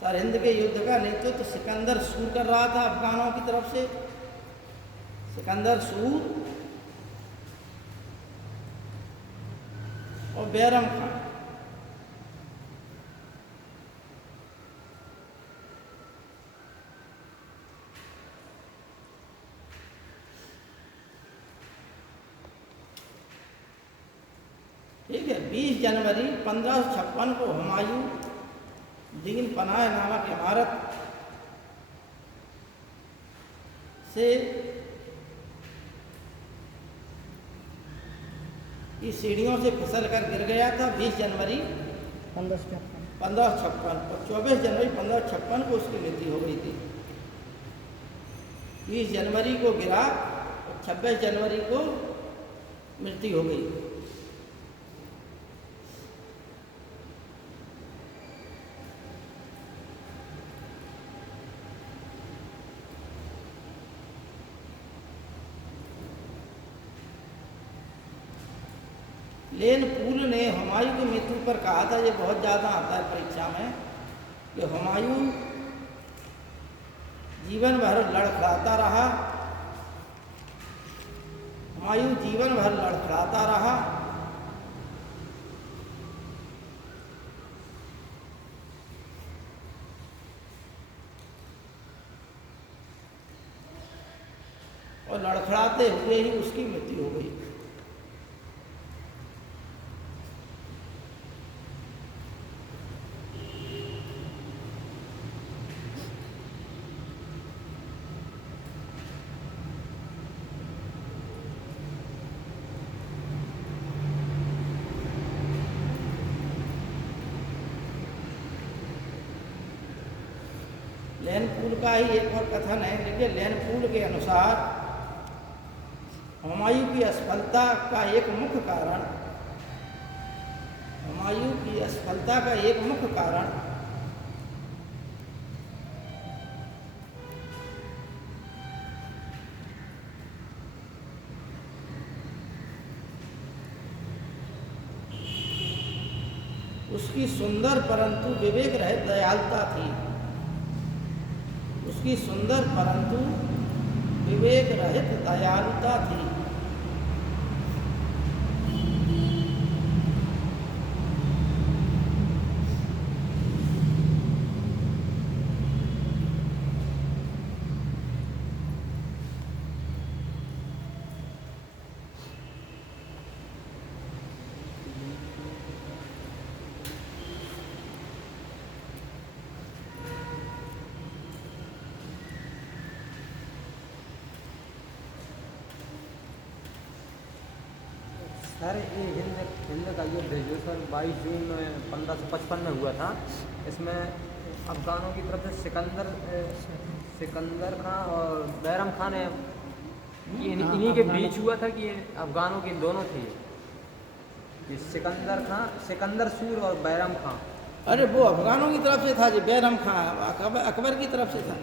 सरहिंद के युद्ध का नेतृत्व सिकंदर सूर कर रहा था अफगानों की तरफ से। सिकंदर सूर और बैरम खां। ठीक है। 20 जनवरी 1556 को हुमायूं दीन पनाह नामक इमारत से की सीढ़ियों से फिसल कर गिर गया था। 20 जनवरी 1556 और 24 जनवरी 1556 को उसकी मृत्यु हो गई थी। 20 जनवरी को गिरा और 26 जनवरी को मृत्यु हो गई। लेन पूल ने हुमायूं की मृत्यु पर कहा था, ये बहुत ज़्यादा आता है परीक्षा में, कि हुमायूं जीवन भर लड़खड़ाता रहा, हुमायूं जीवन भर लड़खड़ाता रहा, और लड़खड़ाते हुए ही उसकी मृत्यु हो गई। लेन पूल का ही एक और कथन है, लेकिन लेन पूल के अनुसार हुमायूं की असफलता का एक मुख्य कारण, हुमायूं की असफलता का एक मुख्य कारण उसकी सुंदर परंतु विवेक रहित दयालुता थी, उसकी सुंदर परंतु विवेक रहित दयालुता थी। सर ये हिंद का युद्ध जो सर 22 जून 1555 में हुआ था, इसमें अफगानों की तरफ से सिकंदर खां और बैरम खान है, इन्हीं के बीच हुआ था कि ये अफगानों के दोनों थे, ये सिकंदर सूर और बैरम खां। अरे वो अफगानों की तरफ से था जी, बैरम खां अकबर की तरफ से था।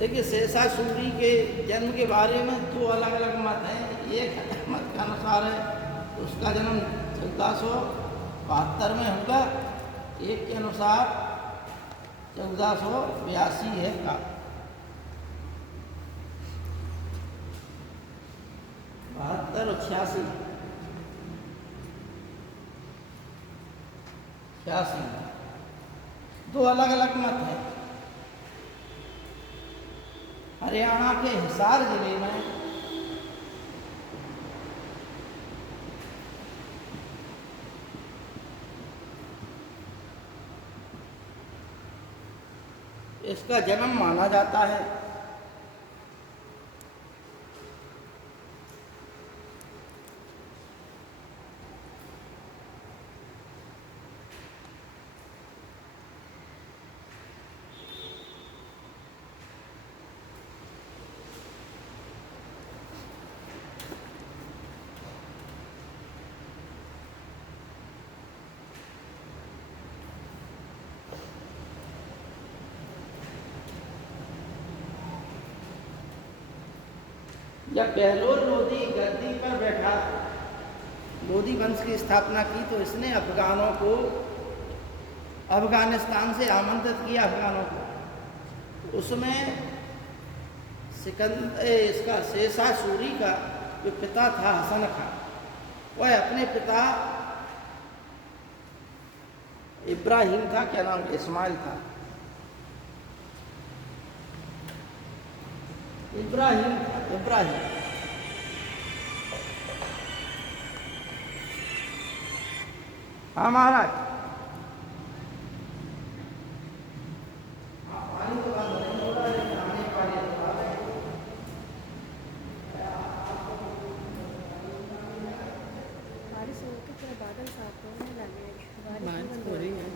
देखिए शेषा सूरी के जन्म के बारे में दो अलग अलग मत हैं। एक मत के अनुसार है उसका जन्म 1472 में होगा, एक के अनुसार 1482 है का। 72 और 86 दो अलग अलग मत हैं। हरियाणा के हिसार जिले में इसका जन्म माना जाता है। जब बहलोल लोधी गद्दी पर बैठा, लोधी वंश की स्थापना की, तो इसने अफगानों को अफगानिस्तान से आमंत्रित किया अफगानों को। उसमें इसका शेषा सूरी का जो पिता था हसन खां, वह अपने पिता इब्राहिम था, क्या नाम इस्माइल था, इब्राहिम हाँ महाराज। बारिश होकर पूरा बादल साफ होने लगे, बारिश हो रही है।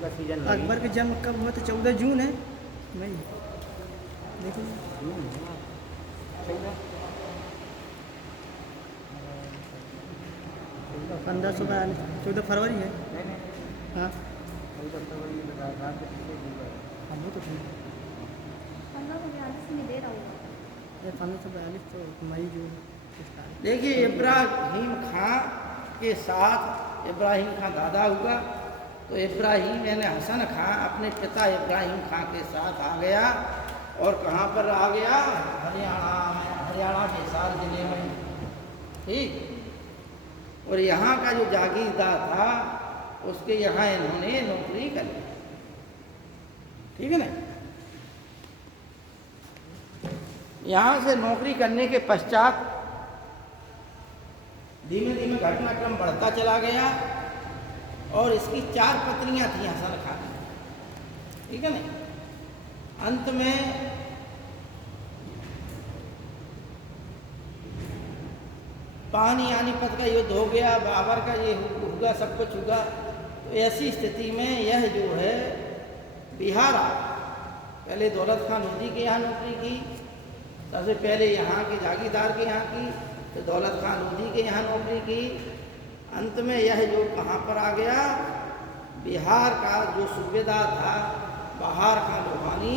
का सीजन लगी। अकबर का जन्म कब हुआ था? 14 जून है। मई देखो 1542, 14 फरवरी है। हाँ हम वो तो ठीक है। 1542 में दे रहा हूँ। 1542 तो मई जून इस तारीख। देखिए इब्राहिम खां के साथ इब्राहिम खां दादा हुआ, तो इब्राहिम यानी हसन खां अपने पिता इब्राहिम खां के साथ आ गया। और कहाँ पर आ गया? हरियाणा में, हरियाणा के हिसार जिले में। ठीक। और यहाँ का जो जागीरदार था उसके यहाँ इन्होंने नौकरी कर ली। ठीक है ना। यहाँ से नौकरी करने के पश्चात धीमे धीमे घटनाक्रम बढ़ता चला गया और इसकी 4 पत्नियां थी हसन खां की। ठीक है ना। अंत में पानीपत का युद्ध हो गया, बाबर का ये हुआ, सब कुछ हुआ। तो ऐसी स्थिति में यह जो है बिहार आ, पहले दौलत खान लोधी के यहाँ नौकरी की, सबसे पहले यहाँ के जागीरदार के यहाँ की, तो दौलत खान लोधी के यहाँ नौकरी की। अंत में यह जो कहाँ पर आ गया? बिहार का जो सूबेदार था बहार खान लोहानी,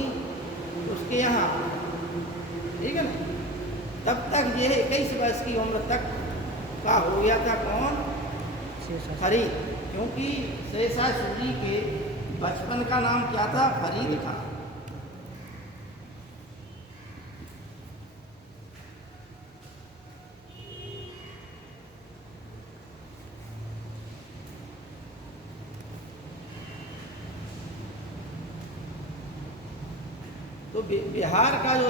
उसके यहाँ। ठीक है ना। तब तक ये 21 वर्ष की उम्र तक का हो गया था कौन? फरीद। क्योंकि शेरशाह सूरी के बचपन का नाम क्या था? फरीद खान। तो बिहार का जो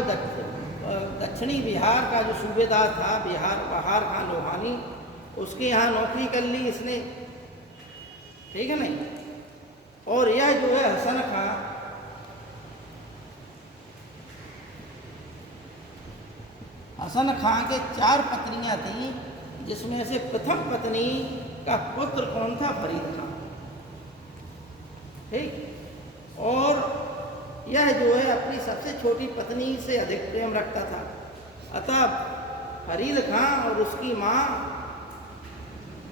दक्षिणी बिहार का जो सूबेदार था बहार खान लोहानी, उसके यहाँ नौकरी कर ली इसने। ठीक है नहीं। और यह जो है हसन खां, हसन खां के 4 पत्नियां थीं, जिसमें से प्रथम पत्नी का पुत्र कौन था? फरीद खान। ठीक। और यह जो है अपनी सबसे छोटी पत्नी से अधिक प्रेम रखता था। अतः फरीद खां और उसकी माँ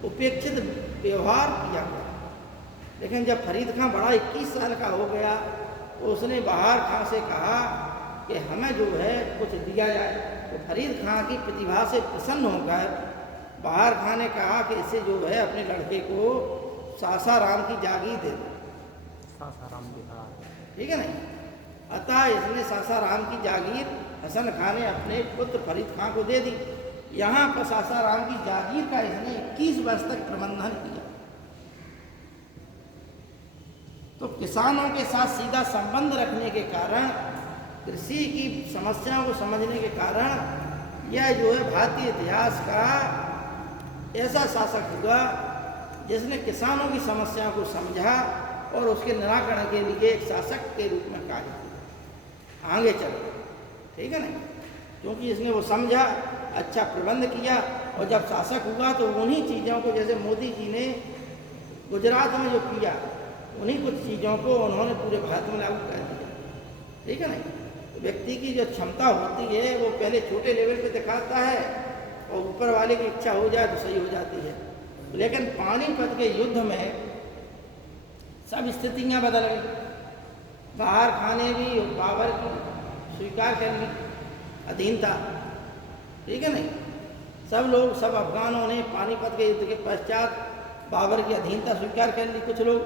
उपेक्षित व्यवहार किया गया। लेकिन जब फरीद खां बड़ा 21 साल का हो गया तो उसने बहार खां से कहा कि हमें जो है कुछ दिया जाए। तो फरीद खां की प्रतिभा से प्रसन्न होकर बहार खां ने कहा कि इसे जो है अपने लड़के को सासाराम की जागीर दे दो। सासाराम बिहार। ठीक है नहीं। अतः इसने सासाराम की जागीर हसन खां ने अपने पुत्र फरीद खां को दे दी। यहाँ पर सासाराम की जागीर का इसने 21 वर्ष तक प्रबंधन किया। तो किसानों के साथ सीधा संबंध रखने के कारण, कृषि की समस्याओं को समझने के कारण यह जो है भारतीय इतिहास का ऐसा शासक हुआ जिसने किसानों की समस्याओं को समझा और उसके निराकरण के लिए एक शासक के रूप में कार्य किया। आगे चल। ठीक है ना। क्योंकि इसने वो समझा, अच्छा प्रबंध किया, और जब शासक हुआ तो उन्हीं चीज़ों को, जैसे मोदी जी ने गुजरात में जो किया, उन्हीं कुछ चीज़ों को उन्होंने पूरे भारत में लागू कर दिया। ठीक है ना। तो व्यक्ति की जो क्षमता होती है वो पहले छोटे लेवल पे दिखाता है और ऊपर वाले की इच्छा हो जाए तो सही हो जाती है। लेकिन पानीपत के युद्ध में सब स्थितियाँ बदल गई। बहार खां ने भी बाबर की स्वीकार कर ली अधीनता। ठीक है नहीं। सब लोग, सब अफगानों ने पानीपत के युद्ध के पश्चात बाबर की अधीनता स्वीकार कर ली। कुछ लोग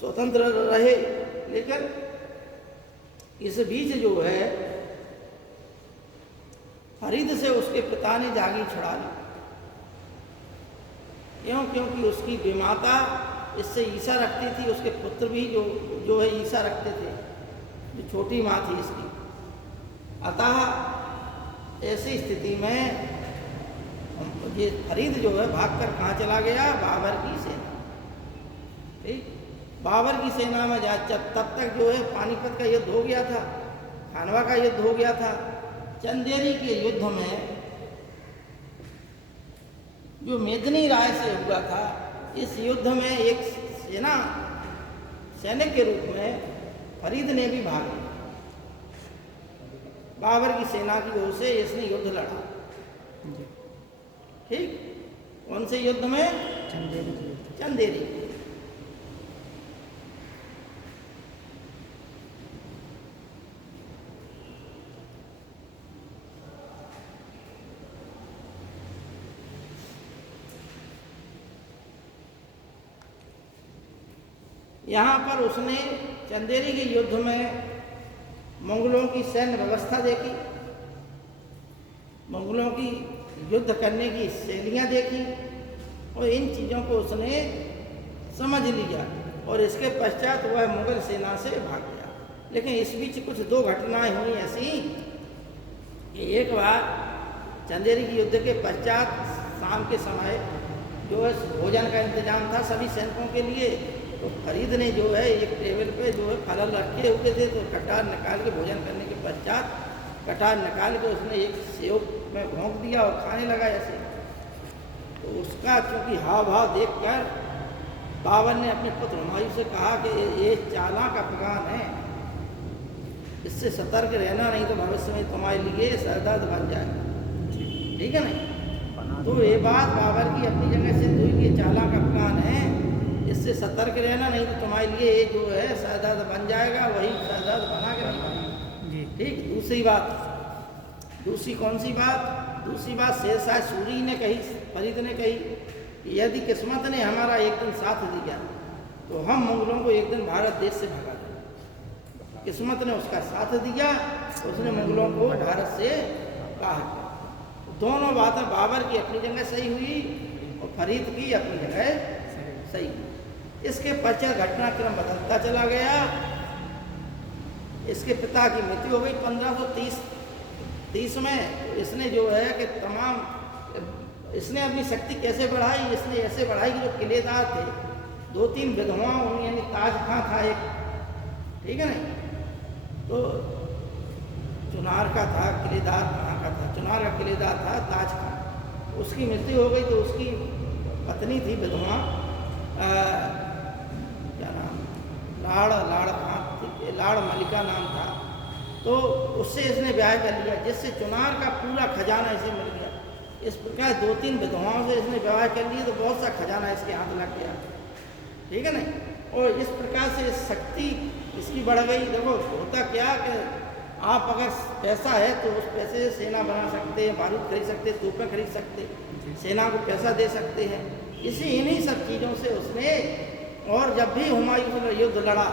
स्वतंत्र रहे, लेकिन इस बीच जो है फरीद से उसके पिता ने जागीर छुड़ा ली। क्योंकि उसकी विमाता इससे ईसा रखती थी, उसके पुत्र भी जो है ईसा रखते थे, जो छोटी माँ थी इसकी। अतः ऐसी स्थिति में ये फरीद जो है भागकर कहाँ चला गया? बाबर की सेना। ठीक। बाबर की सेना में तब तक जो है पानीपत का युद्ध हो गया था, खानवा का युद्ध हो गया था। चंदेरी के युद्ध में जो मेदिनी राय से हुआ था, इस युद्ध में एक सैनिक के रूप में फरीद ने भी भाग लिया। बाबर की सेना की ओर से इसने युद्ध लड़ा। जी। ठीक, कौन से युद्ध में? चंदेरी की युद्ध। चंदेरी। यहाँ पर उसने चंदेरी के युद्ध में मंगलों की सैन्य व्यवस्था देखी, मंगलों की युद्ध करने की शैलियाँ देखी और इन चीज़ों को उसने समझ लिया और इसके पश्चात वह मुगल सेना से भाग गया। लेकिन इस बीच कुछ दो घटनाएं हुई ऐसी कि एक बार चंदेरी के युद्ध के पश्चात शाम के समय जो है भोजन का इंतजाम था सभी सैनिकों के लिए, तो फरीद ने जो है एक टेबल पे जो है फल रखे हुए थे, तो कटार निकाल के भोजन करने के पश्चात कटार निकाल के उसने एक सेव में भोंक दिया और खाने लगा ऐसे। तो उसका चूंकि हाव भाव देखकर बाबर ने अपने पुत्र हुमायूं से कहा कि ये चालाक अफगान है, इससे सतर्क रहना, नहीं तो भविष्य में तुम्हारे लिए सरदर्द बन जाएगा। ठीक है नहीं? तो ये बात बाबर की अपनी जगह से हुई कि चालाक अफगान है, इससे सतर्क रहना, नहीं तो तुम्हारे लिए ये जो है सरदर्द बन जाएगा। वही सरदर्द बना के नहीं बना। ठीक। दूसरी बात, दूसरी कौन सी बात? दूसरी बात शेरशाह सूरी ने कही, फरीद ने कही कि यदि किस्मत ने हमारा एक दिन साथ दिया तो हम मुगलों को एक दिन भारत देश से भगा देंगे। किस्मत ने उसका साथ दिया, उसने मुगलों को भारत से बाहर किया। दोनों बातें बाबर की अपनी जगह सही हुई और फरीद की अपनी जगह सही हुई। इसके पश्चात घटनाक्रम बदलता चला गया। इसके पिता की मृत्यु हो गई 1530 में। इसने जो है कि इसने अपनी शक्ति कैसे बढ़ाई? इसने ऐसे बढ़ाई कि जो किलेदार थे, 2-3 विधवाओं उनमें, यानी ताज खां था एक, ठीक है नहीं, तो चुनार का था किलेदार, कहाँ का था? चुनार का किलेदार था ताज खां। उसकी मृत्यु हो गई तो उसकी पत्नी थी विधवा, क्या नाम, लाड़ मलिका नाम था, तो उससे इसने ब्याह कर लिया, जिससे चुनार का पूरा खजाना इसे मिल गया। इस प्रकार 2-3 विधवाओं से इसने विवाह कर लिया तो बहुत सा खजाना इसके हाथ लग गया। ठीक है नहीं? और इस प्रकार से शक्ति इसकी बढ़ गई। देखो होता क्या कि आप अगर पैसा है तो उस पैसे से सेना बना सकते हैं, बारूद खरीद सकते हैं, तोपें खरीद सकते हैं, सेना को पैसा दे सकते हैं। इन्हीं सब चीज़ों से उसने, और जब भी हुमायूं से युद्ध लड़ा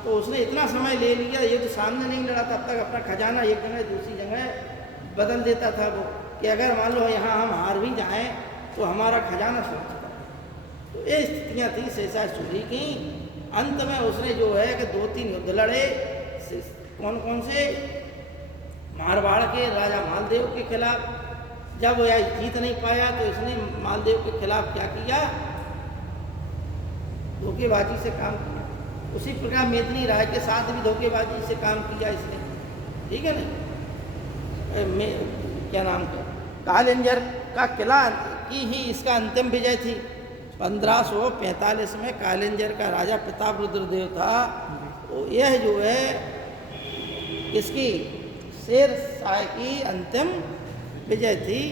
तो उसने इतना समय ले लिया, युद्ध सामने नहीं लड़ा तब तक अपना खजाना एक जगह दूसरी जगह बदल देता था वो, कि अगर मान लो यहाँ हम हार भी जाएं तो हमारा खजाना सुरक्षित है। तो ये स्थितियाँ थी शेरशाह सूरी की। अंत में उसने जो है कि 2-3 युद्ध लड़े। कौन कौन से? मारवाड़ के राजा मालदेव के खिलाफ। जब वह जीत नहीं पाया तो इसने मालदेव के खिलाफ क्या किया? धोखेबाजी से काम किया। उसी प्रकार मेदिनी राय के साथ भी धोखेबाजी से काम किया इसने। ठीक है ना? क्या नाम था? कालिंजर का किला की ही इसका अंतिम विजय थी। 1545 में कालिंजर का राजा प्रताप रुद्रदेव था। यह जो है इसकी शेरशाह की अंतिम विजय थी।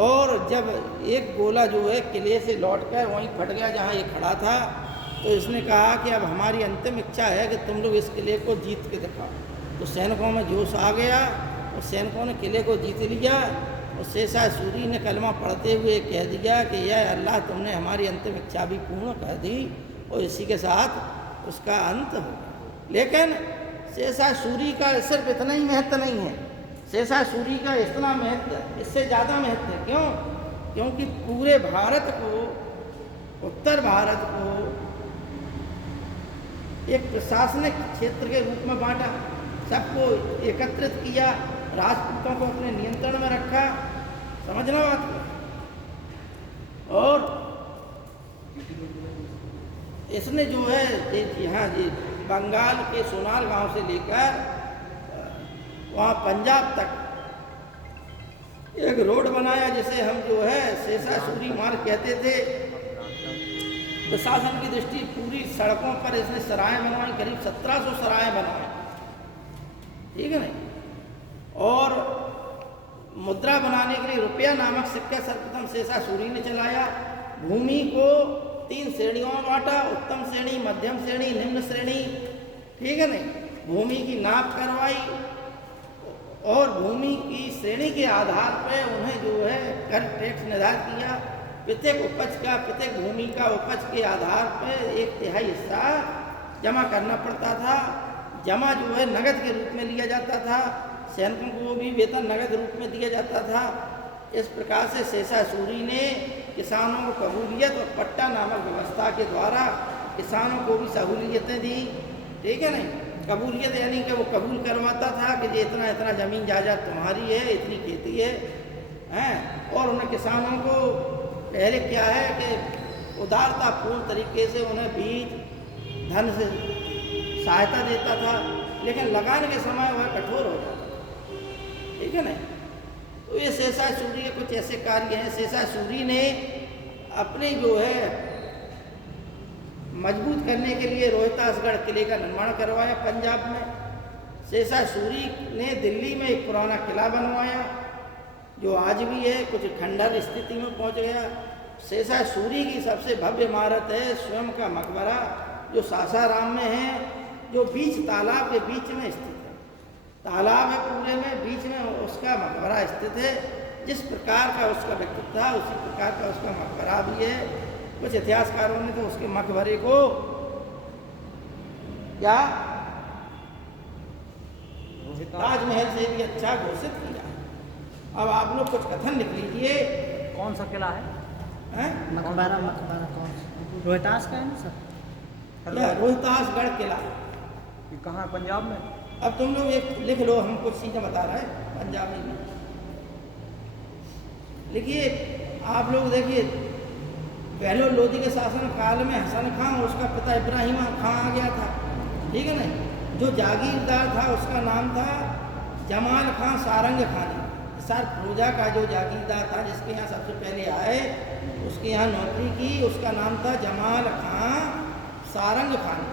और जब एक गोला जो है किले से लौटकर वहीं फट गया जहाँ ये खड़ा था, तो इसने कहा कि अब हमारी अंतिम इच्छा है कि तुम लोग इस किले को जीत के दिखाओ। तो सैनिकों में जोश आ गया और सैनिकों ने किले को जीत लिया। और शेरशाह सूरी ने कलमा पढ़ते हुए कह दिया कि यह अल्लाह तुमने हमारी अंतिम इच्छा भी पूर्ण कर दी, और इसी के साथ उसका अंत हो। लेकिन शेरशाह सूरी का सिर्फ इतना ही महत्व नहीं है, शेरशाह सूरी का इतना महत्व, इससे ज़्यादा महत्व है। क्यों? क्योंकि पूरे भारत को, उत्तर भारत को एक प्रशासनिक क्षेत्र के रूप में बांटा, सबको एकत्रित किया, राजपूतों को अपने नियंत्रण में रखा। समझना बात को। और इसने जो है यहाँ जी बंगाल के सोनार गांव से लेकर वहाँ पंजाब तक एक रोड बनाया, जिसे हम जो है शेरशाह सूरी मार्ग कहते थे। प्रशासन की दृष्टि पूरी सड़कों पर इसने सराय बनवाई, करीब 1700 सराय बनवाए, ठीक है ना। और मुद्रा बनाने के लिए रुपया नामक सिक्का सर्वप्रथम शेषा सूरी ने चलाया। भूमि को 3 श्रेणियों में बांटा, उत्तम श्रेणी, मध्यम श्रेणी, निम्न श्रेणी, ठीक है ना। भूमि की नाप करवाई और भूमि की श्रेणी के आधार पर उन्हें जो है कर टैक्स निर्धारित किया। प्रत्येक उपज का, प्रत्येक भूमि का उपज के आधार पर 1/3 हिस्सा जमा करना पड़ता था। जमा जो है नगद के रूप में लिया जाता था। सैनिकों को भी वेतन नगद रूप में दिया जाता था। इस प्रकार से शेषा सूरी ने किसानों को कबूलियत और पट्टा नामक व्यवस्था के द्वारा किसानों को भी सहूलियतें दी, ठीक है ना। कबूलियत यानी कि वो कबूल करवाता था कि ये इतना इतना ज़मीन जायदाद तुम्हारी है, इतनी खेती है। और उन्हें किसानों को पहले क्या है कि उदारतापूर्ण तरीके से उन्हें बीज धन से सहायता देता था, लेकिन लगाने के समय वह कठोर हो जाता था, ठीक है ना। तो ये शेषा सूरी के कुछ ऐसे कार्य हैं। शेषा सूरी ने अपने जो है मजबूत करने के लिए रोहतासगढ़ किले का निर्माण करवाया पंजाब में। शेषा सूरी ने दिल्ली में एक पुराना किला बनवाया जो आज भी है, कुछ खंडर स्थिति में पहुंच गया। शेषा सूरी की सबसे भव्य इमारत है स्वयं का मकबरा, जो सासाराम में है, जो बीच तालाब के बीच में स्थित है। तालाब है पूरे में, बीच में उसका मकबरा स्थित है। जिस प्रकार का उसका व्यक्तित्व था उसी प्रकार का उसका मकबरा भी है। कुछ इतिहासकारों ने तो उसके मकबरे को क्या ताजमहल से भी अच्छा घोषित किया। अब आप लोग कुछ कथन लिख लीजिए। कौन सा किला है? मकबरा कौन सा? रोहतास का है ना सर? या रोहतासगढ़ किला ये कहाँ है? पंजाब में? अब तुम लोग एक लिख लो, हम कुछ चीज़ें बता रहे हैं पंजाबी में। लिखिए आप लोग, देखिए पहले लोधी के शासन काल में हसन खां और उसका पिता इब्राहिम खां आ गया था, ठीक है ना। जो जागीरदार था उसका नाम था जमाल खां सारंग खानी। सर फिरोजा का जो जागीरदार था जिसके यहाँ सबसे पहले आए, उसके यहाँ नौकरी की, उसका नाम था जमाल खां सारंग खानी।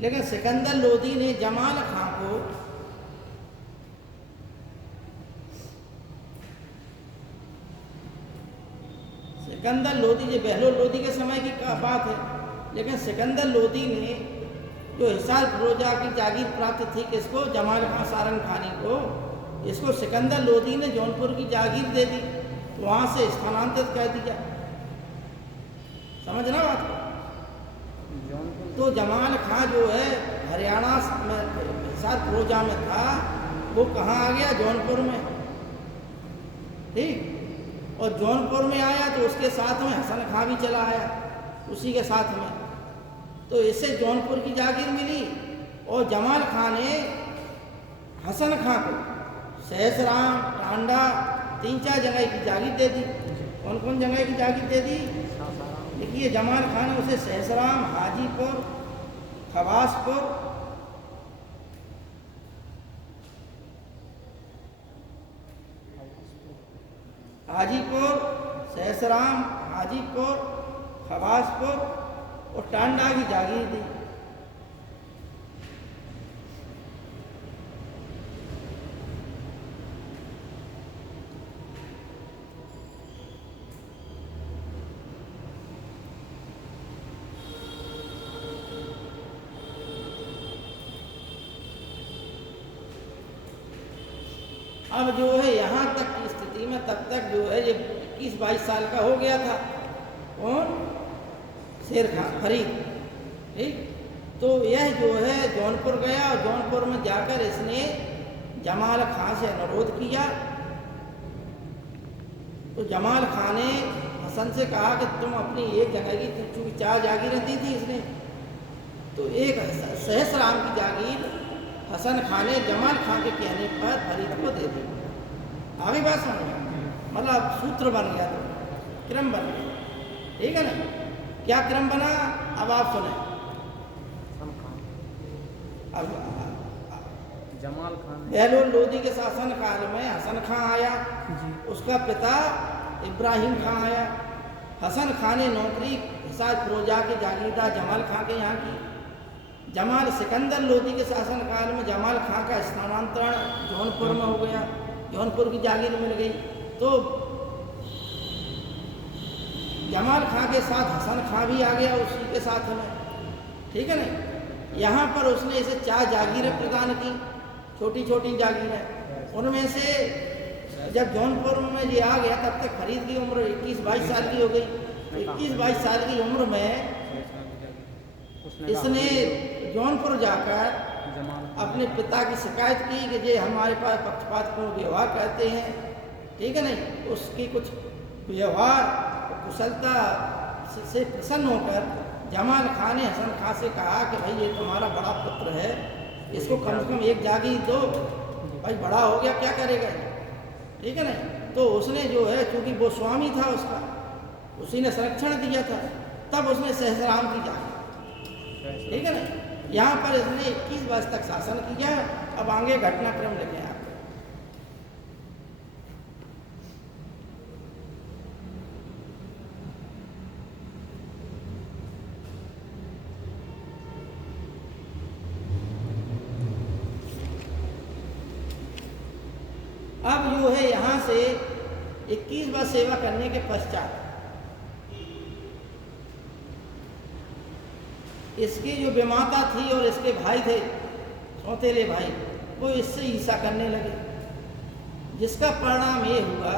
लेकिन सिकंदर लोधी ने जमाल खां को सिकंदर लोधी, जो बहलोल लोधी के समय की बात है, लेकिन सिकंदर लोधी ने जो हिसार फिरोजा की जागीर प्राप्त थी किसको? जमाल खां सारंग खानी को। इसको सिकंदर लोधी ने जौनपुर की जागीर दे दी, वहाँ से स्थानांतरित कर दिया। समझना बात को? तो जमाल खां जो है हरियाणा में हिसार फिरोजा में था, वो कहाँ आ गया? जौनपुर में, ठीक। और जौनपुर में आया तो उसके साथ में हसन खां भी चला आया उसी के साथ में। तो इससे जौनपुर की जागीर मिली और जमाल खां ने हसन खां को सहसराम, टांडा, 3-4 जगह की जागीर दे दी। कौन कौन जगह की जागीर दे दी? देखिए जमाल खां ने उसे सहसराम, हाजीपुर, खवासपुर, सहसराम, हाजीपुर, खवासपुर और टांडा की जागीर दी। अब जो है यहाँ तक की स्थिति में तब तक जो है ये 21-22 साल का हो गया था। कौन? शेर खां फरीद, ठीक। तो यह जो है जौनपुर गया और जौनपुर में जाकर इसने जमाल खां से अनुरोध किया। तो जमाल खां ने हसन से कहा कि तुम अपनी एक जगह की, चूँकि 4 जागीरें दी थी इसने, तो एक सहसराम की जागीर हसन खां ने जमाल खां के कहने पर फरीद को दे दी। आगे बात समझ में, मतलब सूत्र बन गया, तो क्रम बन गया। ठीक है ना। क्या क्रम बना अब आप सुने। हसन खान, अब जमाल खान, बहलोल लोदी के शासन काल में हसन खां आया, उसका पिता इब्राहिम खां आया। हसन खां ने नौकरी हिसाब फिरोजा के जागीरदार जमाल खां के यहाँ की। जमाल सिकंदर लोदी के शासन काल में जमाल खां का स्थानांतरण जौनपुर में हो गया, जौनपुर की जागीर मिल गई। तो जमाल खां के साथ हसन खां भी आ गया उसी के साथ में, ठीक है ना। यहाँ पर उसने इसे 4 जागीरें प्रदान की, छोटी छोटी जागीरें। उनमें से जब जौनपुर में ये आ गया तब तक फरीद की उम्र 21-22 साल की हो गई। तो 21-22 साल की उम्र में इसने जौनपुर जाकर अपने पिता की शिकायत की कि ये हमारे पास पक्षपातपूर्ण व्यवहार करते हैं, ठीक है नहीं। उसकी कुछ व्यवहार कुशलता से प्रसन्न होकर जमाल खां ने हसन खां से कहा कि भाई ये तुम्हारा बड़ा पुत्र है, इसको कम से कम एक जागीर दो, भाई बड़ा हो गया क्या करेगा, ठीक है ना। तो उसने जो है चूँकि वो स्वामी था उसका, उसी ने संरक्षण दिया था, तब उसने सहसराम की जागीर, ठीक है ना। यहाँ पर इसने 21 वर्ष तक शासन किया। अब आगे घटनाक्रम लिखे आप। अब जो है यहाँ से 21 वर्ष सेवा करने के पश्चात इसकी जो बेमाता थी और इसके भाई थे सौतेले भाई, वो इससे ईर्ष्या करने लगे, जिसका परिणाम ये हुआ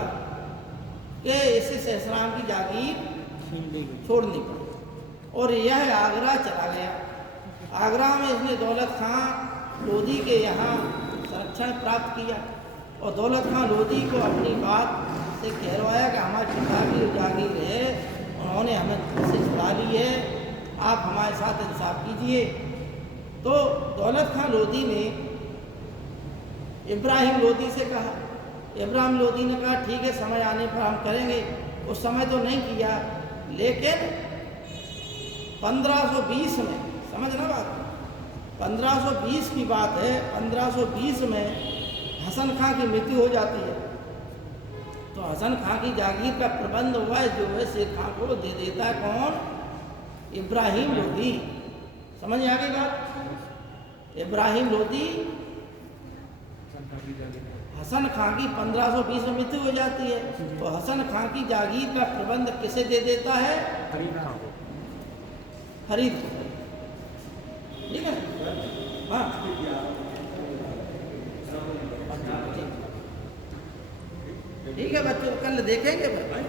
कि इसे सहसराम की जागीर छोड़नी पड़ी और यह आगरा चला गया। आगरा में इसने दौलत खां लोदी के यहाँ संरक्षण प्राप्त किया और दौलत खां लोदी को अपनी बात से कहलवाया कि हमारे पिता की जागीर है, उन्होंने हमें से छुड़ा ली है, आप हमारे साथ इंसाफ कीजिए। तो दौलत खां लोदी ने इब्राहिम लोदी से कहा। इब्राहिम लोदी ने कहा ठीक है, समय आने पर हम करेंगे। उस समय तो नहीं किया, लेकिन 1520 में, समझना बात, 1520 की बात है, 1520 में हसन खां की मृत्यु हो जाती है। तो हसन खां की जागीर का प्रबंध हुआ जो है शेर खां को दे देता है कौन? इब्राहिम लोदी। समझ में आ गई बात? इब्राहिम लोदी हसन खां की 1520 में मृत्यु हो जाती है, तो हसन खां की जागीर का प्रबंध किसे दे देता है? फरीद को, ठीक है। हाँ ठीक है बच्चों, कल देखेंगे भाई।